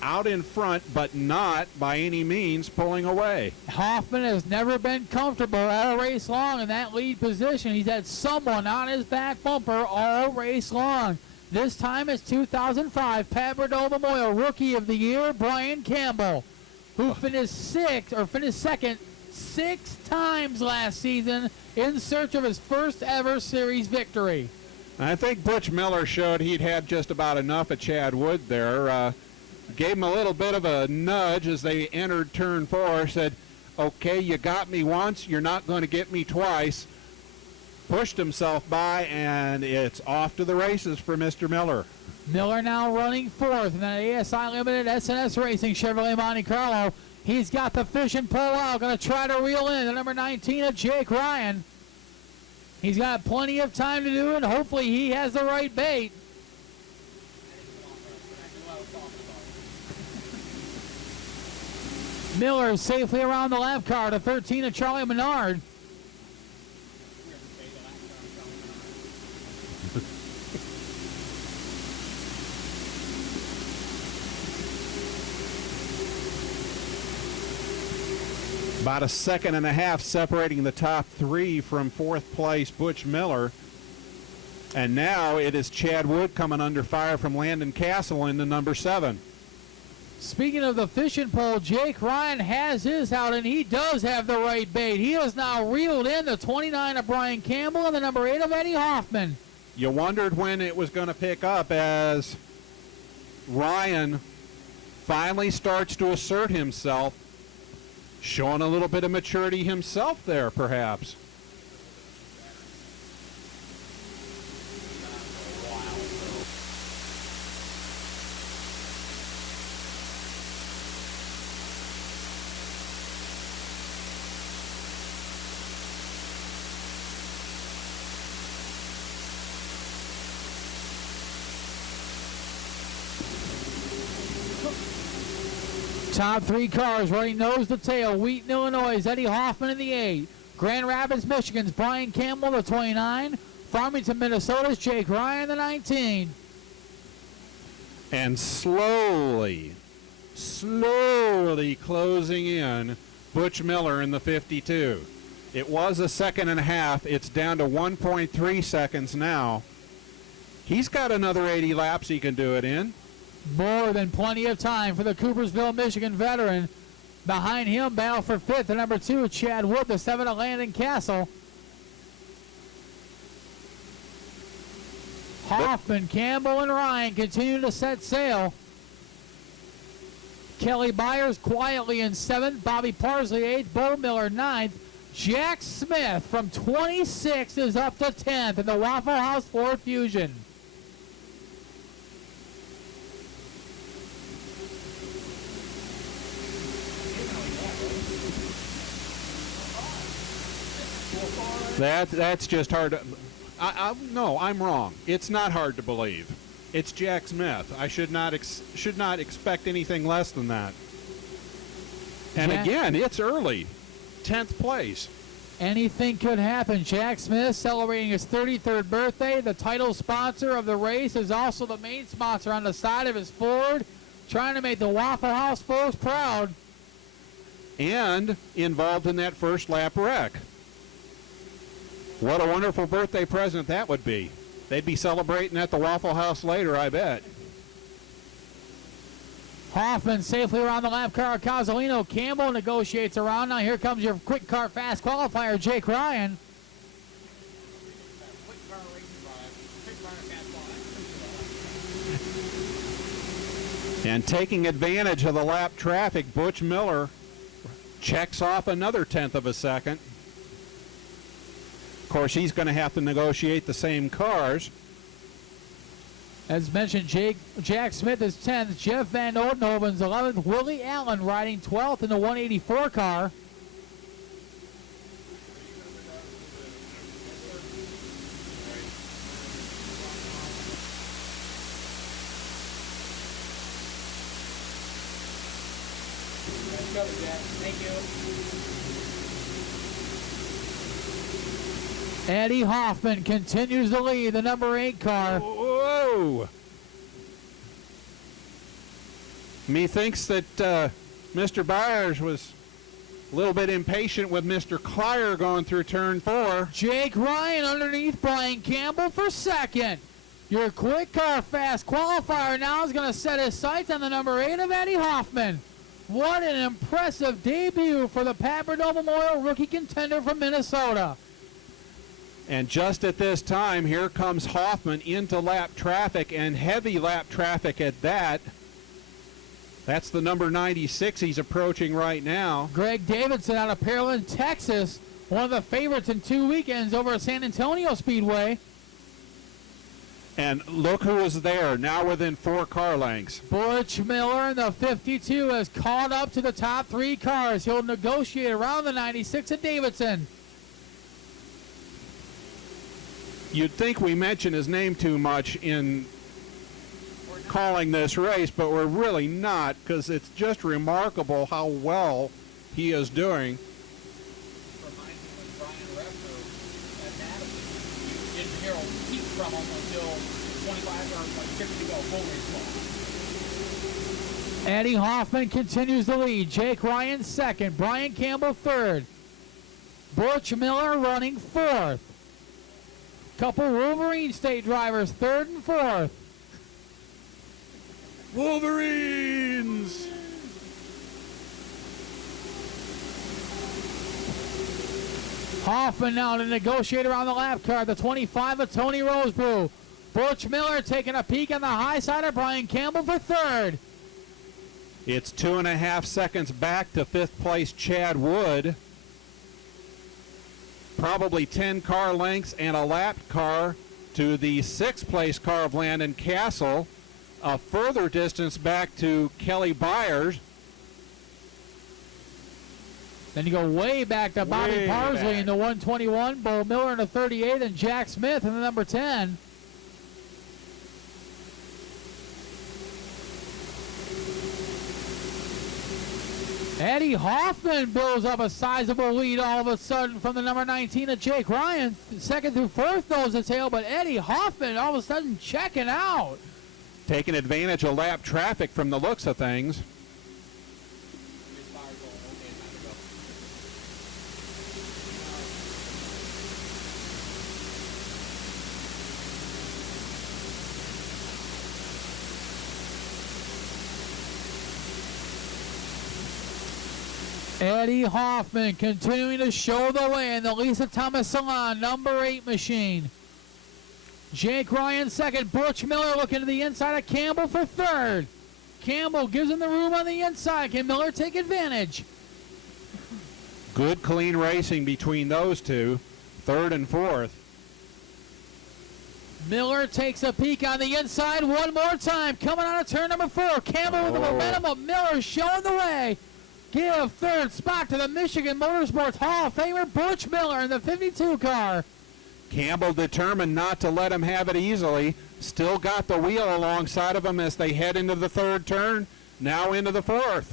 out in front, but not by any means pulling away. Hoffman has never been comfortable at a race long in that lead position. He's had someone on his back bumper all race long. This time it's 2005 Padre Memorial Rookie of the Year, Brian Campbell, who finished second 6 times last season in search of his first ever series victory. I think Butch Miller showed he'd had just about enough of Chad Wood there. Gave him a little bit of a nudge as they entered turn 4, said, okay, you got me once, you're not going to get me twice. Pushed himself by, and it's off to the races for Mr. Miller. Miller now running 4th in that ASI Limited SNS Racing Chevrolet Monte Carlo. He's got the fishing pole out, going to try to reel in the number 19 of Jake Ryan. He's got plenty of time to do it. Hopefully he has the right bait. Miller safely around the lap car to 13 of Charlie Menard. About a second and a half separating the top 3 from 4th place Butch Miller. And now it is Chad Wood coming under fire from Landon Castle in the number 7. Speaking of the fishing pole, Jake Ryan has his out, and he does have the right bait. He has now reeled in the 29 of Brian Campbell and the number 8 of Eddie Hoffman. You wondered when it was going to pick up as Ryan finally starts to assert himself, showing a little bit of maturity himself there, perhaps. Top 3 cars running nose to tail. Wheaton, Illinois, Eddie Hoffman in the 8. Grand Rapids, Michigan's Brian Campbell, the 29. Farmington, Minnesota's Jake Ryan, the 19. And slowly closing in Butch Miller in the 52. It was a second and a half. It's down to 1.3 seconds now. He's got another 80 laps he can do it in. More than plenty of time for the Coopersville, Michigan veteran. Behind him, battle for 5th, the number 2, Chad Wood, the 7 of Landon Castle. Hoffman, Campbell, and Ryan continue to set sail. Kelly Byers quietly in 7th, Bobby Parsley 8th, Bo Miller 9th. Jack Smith from 26 is up to 10th in the Waffle House Ford Fusion. That's just hard to... No, I'm wrong. It's not hard to believe. It's Jack Smith. I should not expect anything less than that. And again, it's early. 10th place. Anything could happen. Jack Smith celebrating his 33rd birthday. The title sponsor of the race is also the main sponsor on the side of his Ford, trying to make the Waffle House folks proud. and involved in that first lap wreck. What a wonderful birthday present that would be. They'd be celebrating at the Waffle House later, I bet. Hoffman safely around the lap car of Cozzolino. Campbell negotiates around. Now here comes your quick car fast qualifier, Jake Ryan. And taking advantage of the lap traffic, Butch Miller checks off another 1/10 of a second. Of course, he's going to have to negotiate the same cars. As mentioned, Jack Smith is 10th. Jeff Van Odenhoven's 11th. Willie Allen riding 12th in the 184 car. Thank you. Eddie Hoffman continues to lead the number 8 car. Whoa! Methinks that Mr. Byers was a little bit impatient with Mr. Clyer going through turn 4. Jake Ryan underneath Brian Campbell for second. Your quick car fast qualifier now is going to set his sights on the number 8 of Eddie Hoffman. What an impressive debut for the Pat Burdell Memorial rookie contender from Minnesota. And just at this time, here comes Hoffman into lap traffic, and heavy lap traffic at that. That's the number 96 he's approaching right now. Greg Davidson out of Pearland, Texas. One of the favorites in 2 weekends over at San Antonio Speedway. And look who is there, now within 4 car lengths. Butch Miller in the 52 has caught up to the top 3 cars. He'll negotiate around the 96 at Davidson. You'd think we mention his name too much in calling this race, but we're really not, because it's just remarkable how well he is doing. Reminds me when Brian Refner at Madison, you didn't hear a peep from him until 25 or like 50 to go, full race long. Eddie Hoffman continues to lead. Jake Ryan second. Brian Campbell third. Butch Miller running fourth. Couple Wolverine State drivers third and fourth. Wolverines! Hoffman now to negotiate around the lap car. The 25 of Tony Rosebrew. Butch Miller taking a peek on the high side of Brian Campbell for third. It's 2.5 seconds back to 5th place Chad Wood. Probably 10 car lengths and a lap car to the 6th place car of Landon Castle. A further distance back to Kelly Byers. Then you go way back to Bobby Way Parsley back. in the 121, Bo Miller in the 38, and Jack Smith in the number 10. Eddie Hoffman builds up a sizable lead all of a sudden from the number 19 of Jake Ryan. Second through fourth nose to tail, but Eddie Hoffman all of a sudden checking out. Taking advantage of lap traffic from the looks of things. Eddie Hoffman continuing to show the way in the Lisa Thomas Salon number 8 machine. Jake Ryan second. Butch Miller looking to the inside of Campbell for third. Campbell gives him the room on the inside. Can Miller take advantage? Good clean racing between those two. 3rd and 4th. Miller takes a peek on the inside one more time. Coming out of turn number 4. Campbell with the momentum of Miller showing the way. Give third spot to the Michigan Motorsports Hall of Famer Butch Miller in the 52 car. Campbell determined not to let him have it easily. Still got the wheel alongside of him as they head into the 3rd turn. Now into the 4th.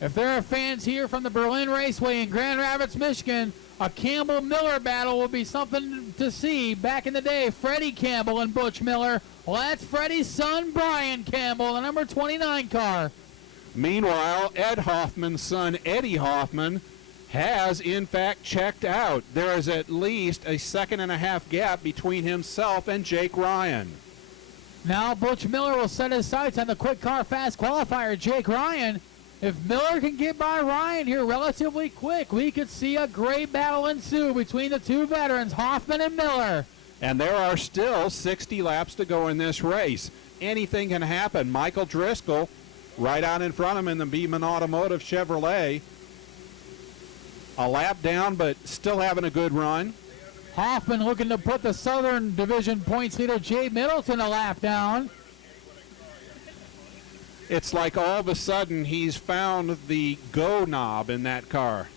If there are fans here from the Berlin Raceway in Grand Rapids, Michigan, a Campbell-Miller battle will be something to see. Back in the day, Freddie Campbell and Butch Miller. Well, that's Freddie's son, Brian Campbell, the number 29 car. Meanwhile, Ed Hoffman's son, Eddie Hoffman, has in fact checked out. There is at least a 1.5-second gap between himself and Jake Ryan. Now Butch Miller will set his sights on the quick car fast qualifier, Jake Ryan. If Miller can get by Ryan here relatively quick, we could see a great battle ensue between the two veterans, Hoffman and Miller. And there are still 60 laps to go in this race. Anything can happen. Michael Driscoll, right out in front of him in the Beeman Automotive Chevrolet, a lap down, but still having a good run. Hoffman looking to put the Southern Division points leader Jay Middleton a lap down. It's like all of a sudden he's found the go knob in that car.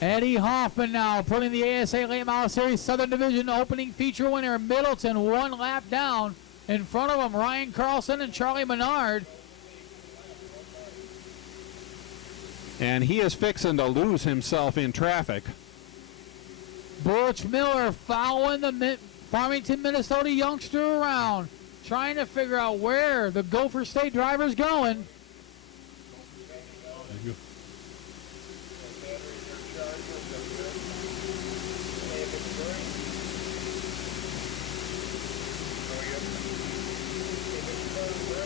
Eddie Hoffman now putting the ASA Late Model Series Southern Division opening feature winner Middleton one lap down. In front of him, Ryan Carlson and Charlie Menard. And he is fixing to lose himself in traffic. Butch Miller following the Farmington, Minnesota youngster around, trying to figure out where the Gopher State driver's going.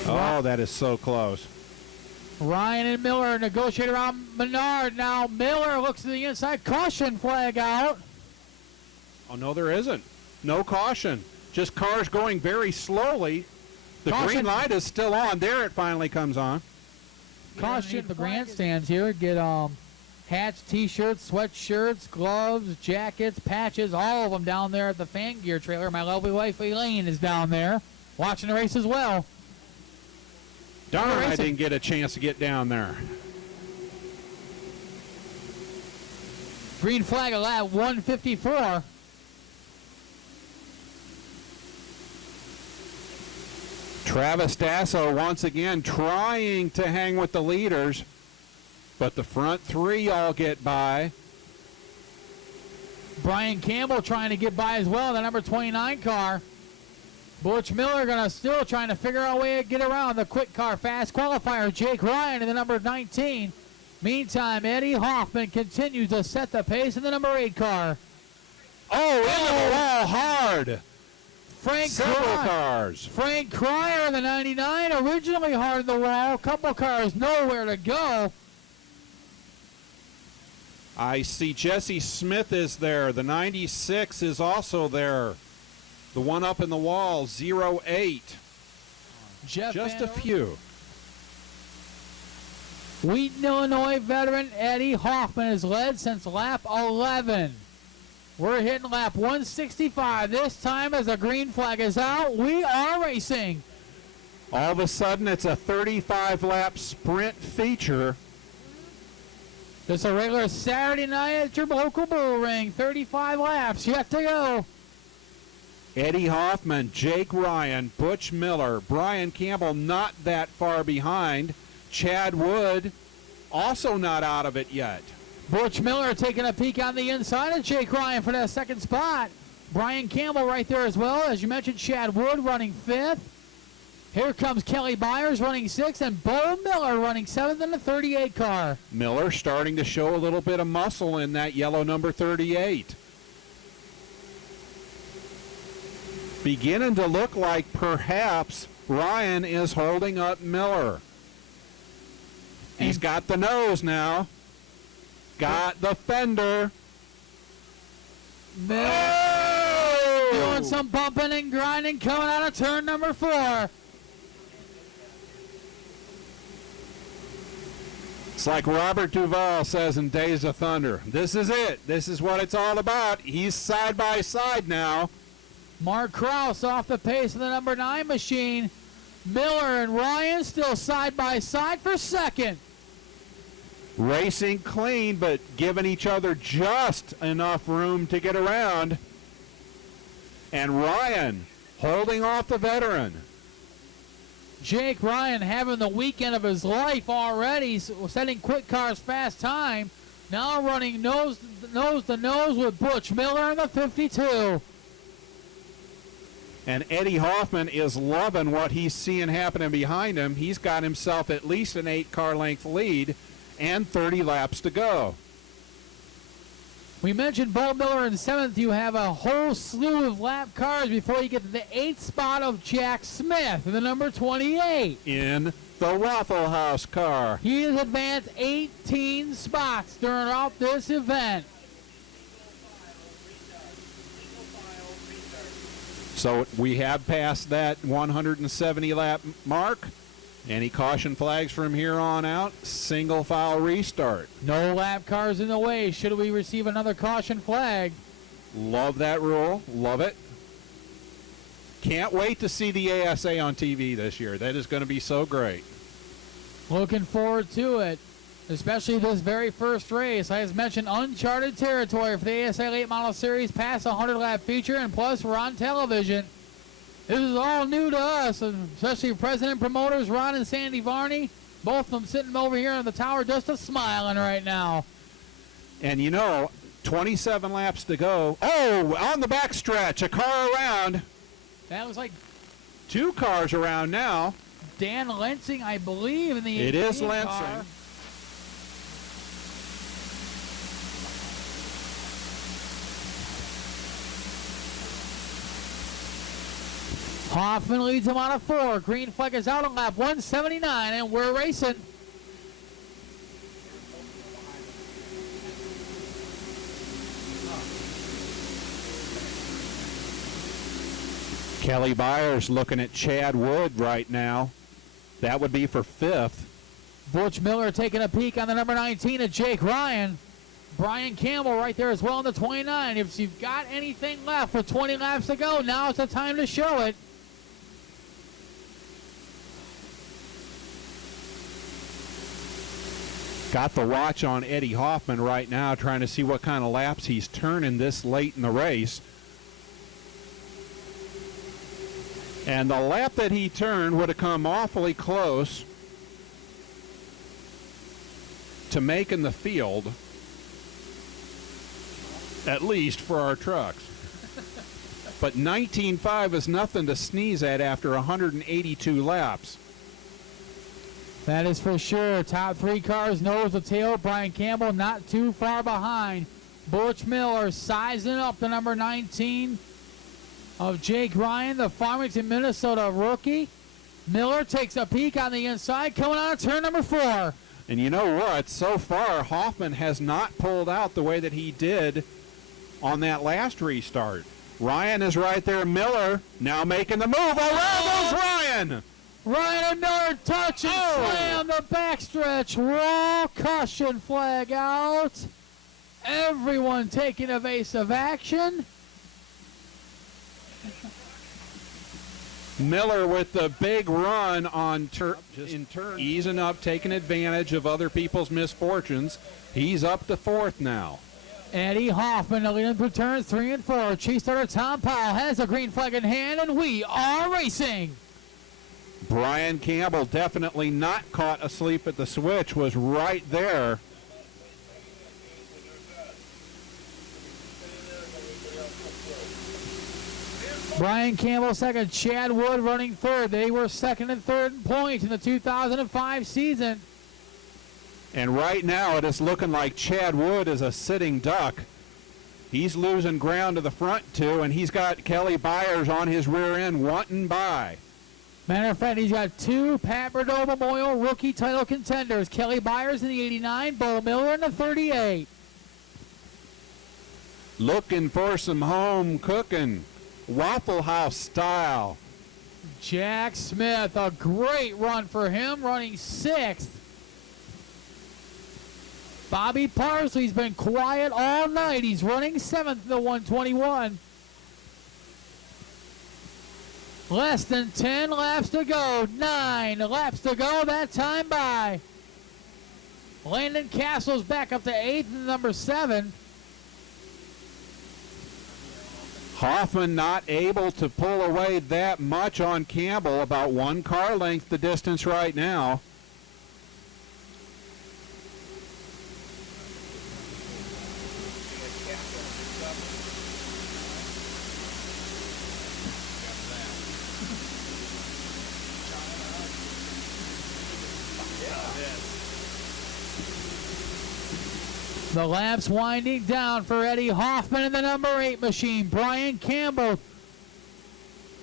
Oh, that is so close. Ryan and Miller negotiate around Menard. Now Miller looks to the inside. Caution flag out. Oh, no, there isn't. No caution. Just cars going very slowly. The Caution. green light is still on. There it finally comes on. Caution the grandstands here. Get hats, t-shirts, sweatshirts, gloves, jackets, patches, all of them down there at the fan gear trailer. My lovely wife Elaine is down there watching the race as well. Darn, I didn't get a chance to get down there. Green flag at lap 154. Travis Dasso once again trying to hang with the leaders, but the front three all get by. Brian Campbell trying to get by as well, the number 29 car. Butch Miller gonna still trying to figure out a way to get around the quick car fast qualifier, Jake Ryan in the number 19. Meantime, Eddie Hoffman continues to set the pace in the number 8 car. Oh, into the wall hard. Several cars. Frank Cryer in the 99, originally hard in the wall. Couple cars nowhere to go. I see Jesse Smith is there. The 96 is also there. The one up in the wall, 08. Jeff Just Van a few. Wheaton, Illinois veteran Eddie Hoffman has led since lap 11. We're hitting lap 165. This time as the green flag is out, we are racing. All of a sudden, it's a 35-lap sprint feature. Just a regular Saturday night at your local bull ring. 35 laps yet to go. Eddie Hoffman, Jake Ryan, Butch Miller, Brian Campbell not that far behind. Chad Wood also not out of it yet. Butch Miller taking a peek on the inside of Jake Ryan for that second spot. Brian Campbell right there as well. As you mentioned, Chad Wood running 5th. Here comes Kelly Byers running 6th, and Bo Miller running 7th in the 38 car. Miller starting to show a little bit of muscle in that yellow number 38. Beginning to look like perhaps Ryan is holding up Miller. He's got the nose now. Got the fender. Miller doing some bumping and grinding coming out of turn number 4. It's like Robert Duvall says in Days of Thunder. This is it. This is what it's all about. He's side by side now. Mark Krause off the pace of the number 9 machine. Miller and Ryan still side by side for second. Racing clean, but giving each other just enough room to get around. And Ryan holding off the veteran. Jake Ryan having the weekend of his life already, setting quick cars fast time. Now running nose to nose with Butch Miller in the 52. And Eddie Hoffman is loving what he's seeing happening behind him. He's got himself at least an 8-car length lead and 30 laps to go. We mentioned Bo Miller in 7th. You have a whole slew of lap cars before you get to the 8th spot of Jack Smith, the number 28. In the Waffle House car. He has advanced 18 spots throughout this event. So we have passed that 170 lap mark. Any caution flags from here on out? Single file restart. No lap cars in the way. Should we receive another caution flag? Love that rule. Love it. Can't wait to see the ASA on TV this year. That is going to be so great. Looking forward to it, especially this very first race. As mentioned, uncharted territory for the ASA Late Model Series, past 100 lap feature, and plus we're on television. This is all new to us, especially president promoters Ron and Sandy Varney. Both of them sitting over here in the tower just a smiling right now. And you know, 27 laps to go. Oh, on the back stretch, a car around. That was like 2 cars around now. Dan Lensing, I believe, in the It is 18 Lensing. car. Hoffman leads him out of 4. Green flag is out on lap 179, and we're racing. Kelly Byers looking at Chad Wood right now. That would be for 5th. Butch Miller taking a peek on the number 19 of Jake Ryan. Brian Campbell right there as well in the 29. If you've got anything left with 20 laps to go, now's the time to show it. Got the watch on Eddie Hoffman right now, trying to see what kind of laps he's turning this late in the race. And the lap that he turned would have come awfully close to making the field, at least for our trucks. But 19.5 is nothing to sneeze at after 182 laps. That is for sure. Top 3 cars nose to tail. Brian Campbell not too far behind. Butch Miller sizing up the number 19 of Jake Ryan, the Farmington, Minnesota rookie. Miller takes a peek on the inside, coming out of turn number 4. And you know what? So far, Hoffman has not pulled out the way that he did on that last restart. Ryan is right there. Miller now making the move. Around goes Ryan. Ryan and Miller touch and slam the backstretch. Raw caution flag out. Everyone taking evasive action. Miller with the big run on turn, easing up, taking advantage of other people's misfortunes. He's up to 4th now. Eddie Hoffman leading through turns 3 and 4. Chief starter Tom Powell has a green flag in hand, and we are racing. Brian Campbell, definitely not caught asleep at the switch, was right there. Brian Campbell second, Chad Wood running third. They were second and third in points in the 2005 season. And right now it is looking like Chad Wood is a sitting duck. He's losing ground to the front too, and he's got Kelly Byers on his rear end wanting by. Matter of fact, he's got 2 Pat Bordeaux Memorial rookie title contenders. Kelly Byers in the 89, Bo Miller in the 38. Looking for some home cooking, Waffle House style. Jack Smith, a great run for him, running 6th. Bobby Parsley's been quiet all night. He's running 7th in the 121. Less than 10 laps to go. 9 laps to go. That time by. Landon Castle's back up to 8th in number 7. Hoffman not able to pull away that much on Campbell, about 1 car length the distance right now. The laps winding down for Eddie Hoffman in the number 8 machine. Brian Campbell,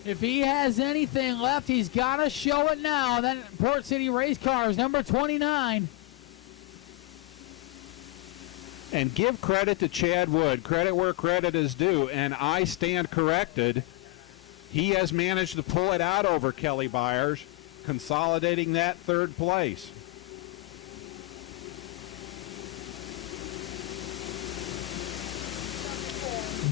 if he has anything left, he's got to show it now. Then Port City Race Cars, number 29. And give credit to Chad Wood, credit where credit is due, and I stand corrected. He has managed to pull it out over Kelly Byers, consolidating that third place.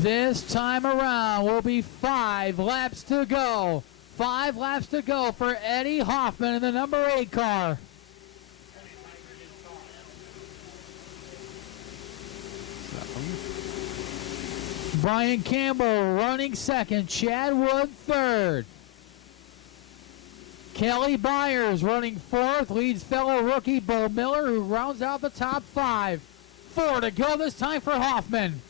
This time around will be 5 laps to go. 5 laps to go for Eddie Hoffman in the number 8 car. Brian Campbell running second. Chad Wood third. Kelly Byers running fourth. Leads fellow rookie Bo Miller, who rounds out the top 5. 4 to go this time for Hoffman.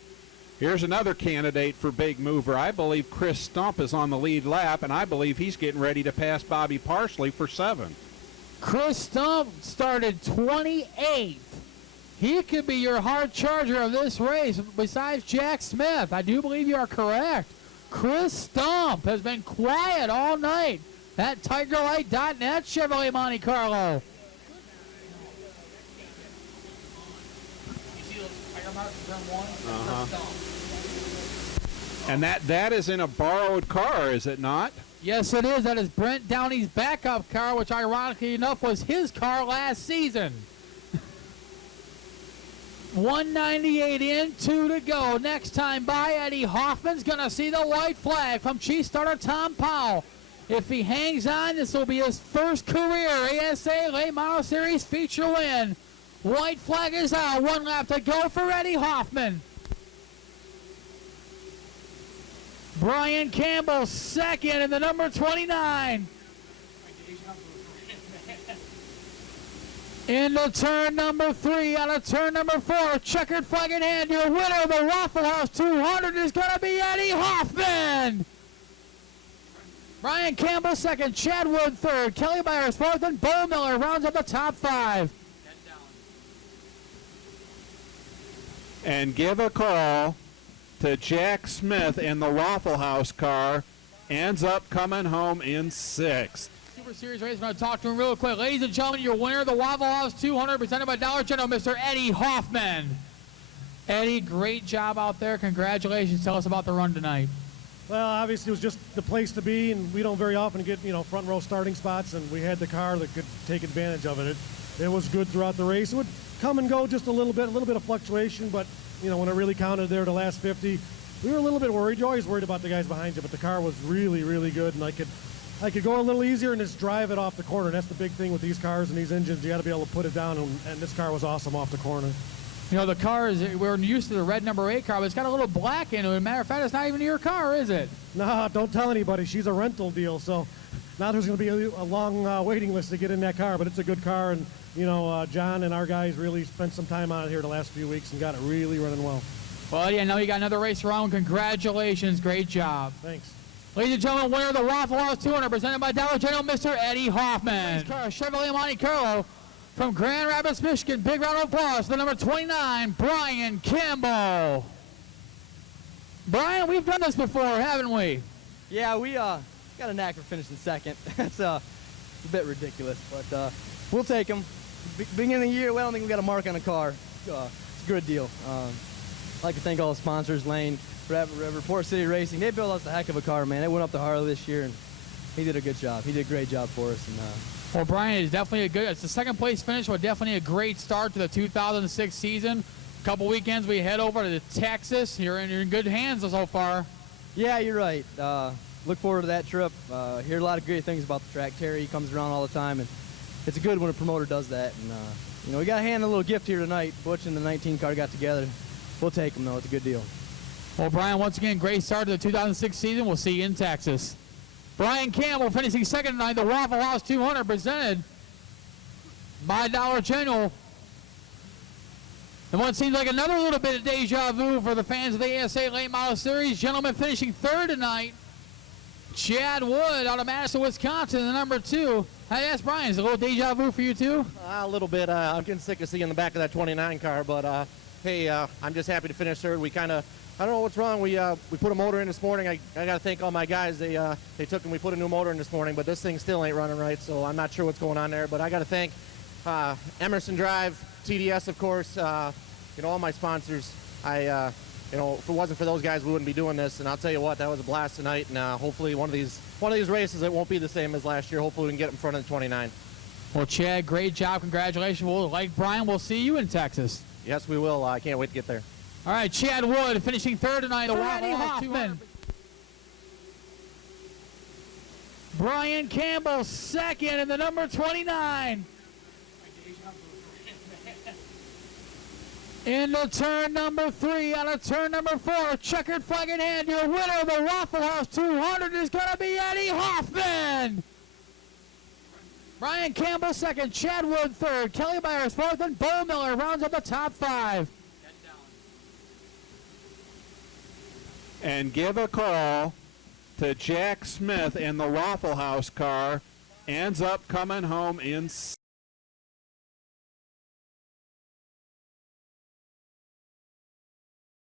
Here's another candidate for big mover. I believe Chris Stump is on the lead lap, and I believe he's getting ready to pass Bobby Parsley for 7. Chris Stump started 28th. He could be your hard charger of this race besides Jack Smith. I do believe you are correct. Chris Stump has been quiet all night at TigerLight.net Chevrolet Monte Carlo. And that is in a borrowed car, is it not? Yes, it is. That is Brent Downey's backup car, which ironically enough was his car last season. 198 in, 2 to go. Next time by, Eddie Hoffman's going to see the white flag from Chief Starter Tom Powell. If he hangs on, this will be his first career ASA Late Model Series feature win. White flag is out. 1 lap to go for Eddie Hoffman. Brian Campbell second in the number 29. Into turn number 3, out of turn number 4, checkered flag in hand. Your winner of the Waffle House 200 is going to be Eddie Hoffman. Brian Campbell second, Chad Wood third, Kelly Byers fourth, and Bo Miller rounds up the top 5. And give a call to Jack Smith in the Waffle House car. Ends up coming home in 6th. Super Series race. I'm going to talk to him real quick. Ladies and gentlemen, your winner of the Waffle House 200 presented by Dollar General, Mr. Eddie Hoffman. Eddie, great job out there. Congratulations. Tell us about the run tonight. Well, obviously it was just the place to be, and we don't very often get, front row starting spots, and we had the car that could take advantage of it. It was good throughout the race. It would come and go just a little bit of fluctuation, but, when it really counted there, the last 50, we were a little bit worried. You're always worried about the guys behind you, but the car was really, really good, and I could go a little easier and just drive it off the corner. And that's the big thing with these cars and these engines. You got to be able to put it down, and this car was awesome off the corner. The car is, we're used to the red number 8 car, but it's got a little black in it. Matter of fact, it's not even your car, is it? Nah, don't tell anybody. She's a rental deal, so now there's going to be a long waiting list to get in that car, but it's a good car, and, John and our guys really spent some time on it here the last few weeks and got it really running well. Well, yeah, now you got another race around. Congratulations. Great job. Thanks. Ladies and gentlemen, winner of the Waffle House 200 presented by Dollar General, Mr. Eddie Hoffman. Chevrolet Monte Carlo from Grand Rapids, Michigan. Big round of applause for the number 29, Brian Campbell. Brian, we've done this before, haven't we? Yeah, we got a knack for finishing second. It's a bit ridiculous, but we'll take them. Beginning of the year, well, I don't think we got a mark on the car. It's a good deal. I'd like to thank all the sponsors, Lane, Forever, Port City Racing. They built us a heck of a car, man. It went up to Harley this year, and he did a good job. He did a great job for us. And well, Brian, it's definitely it's the second place finish, but definitely a great start to the 2006 season. A couple weekends we head over to Texas. You're in good hands so far. Yeah, you're right. Look forward to that trip. Hear a lot of great things about the track. Terry comes around all the time, and it's good when a promoter does that. And we got to hand a little gift here tonight. Butch and the 19 car got together. We'll take them, though. It's a good deal. Well, Brian, once again, great start to the 2006 season. We'll see you in Texas. Brian Campbell finishing second tonight, the Waffle House 200 presented by Dollar General. And what seems like another little bit of deja vu for the fans of the ASA Late Model Series. Gentlemen finishing third tonight, Chad Wood out of Madison, Wisconsin, the number 2. I asked Brian, is it a little deja vu for you too? A little bit. I'm getting sick of seeing the back of that 29 car, but Hey, I'm just happy to finish third. We kind of, I don't know what's wrong. We put a motor in this morning. I got to thank all my guys. They took and we put a new motor in this morning, but this thing still ain't running right, so I'm not sure what's going on there. But I got to thank Emerson Drive, TDS, of course, all my sponsors. If it wasn't for those guys, we wouldn't be doing this. And I'll tell you what, that was a blast tonight. And hopefully one of these races, it won't be the same as last year. Hopefully we can get in front of the 29. Well, Chad, great job. Congratulations. Like Brian, we'll see you in Texas. Yes, we will. I can't wait to get there. All right, Chad Wood finishing third tonight. Eddie Hoffman. Brian Campbell second in the number 29. Into turn number 3, out of turn number 4, checkered flag in hand. Your winner of the Waffle House 200 is going to be Eddie Hoffman. Brian Campbell second, Chad Wood third, Kelly Byers fourth, and Bo Miller rounds up the top 5. And give a call to Jack Smith in the Waffle House car. Ends up coming home in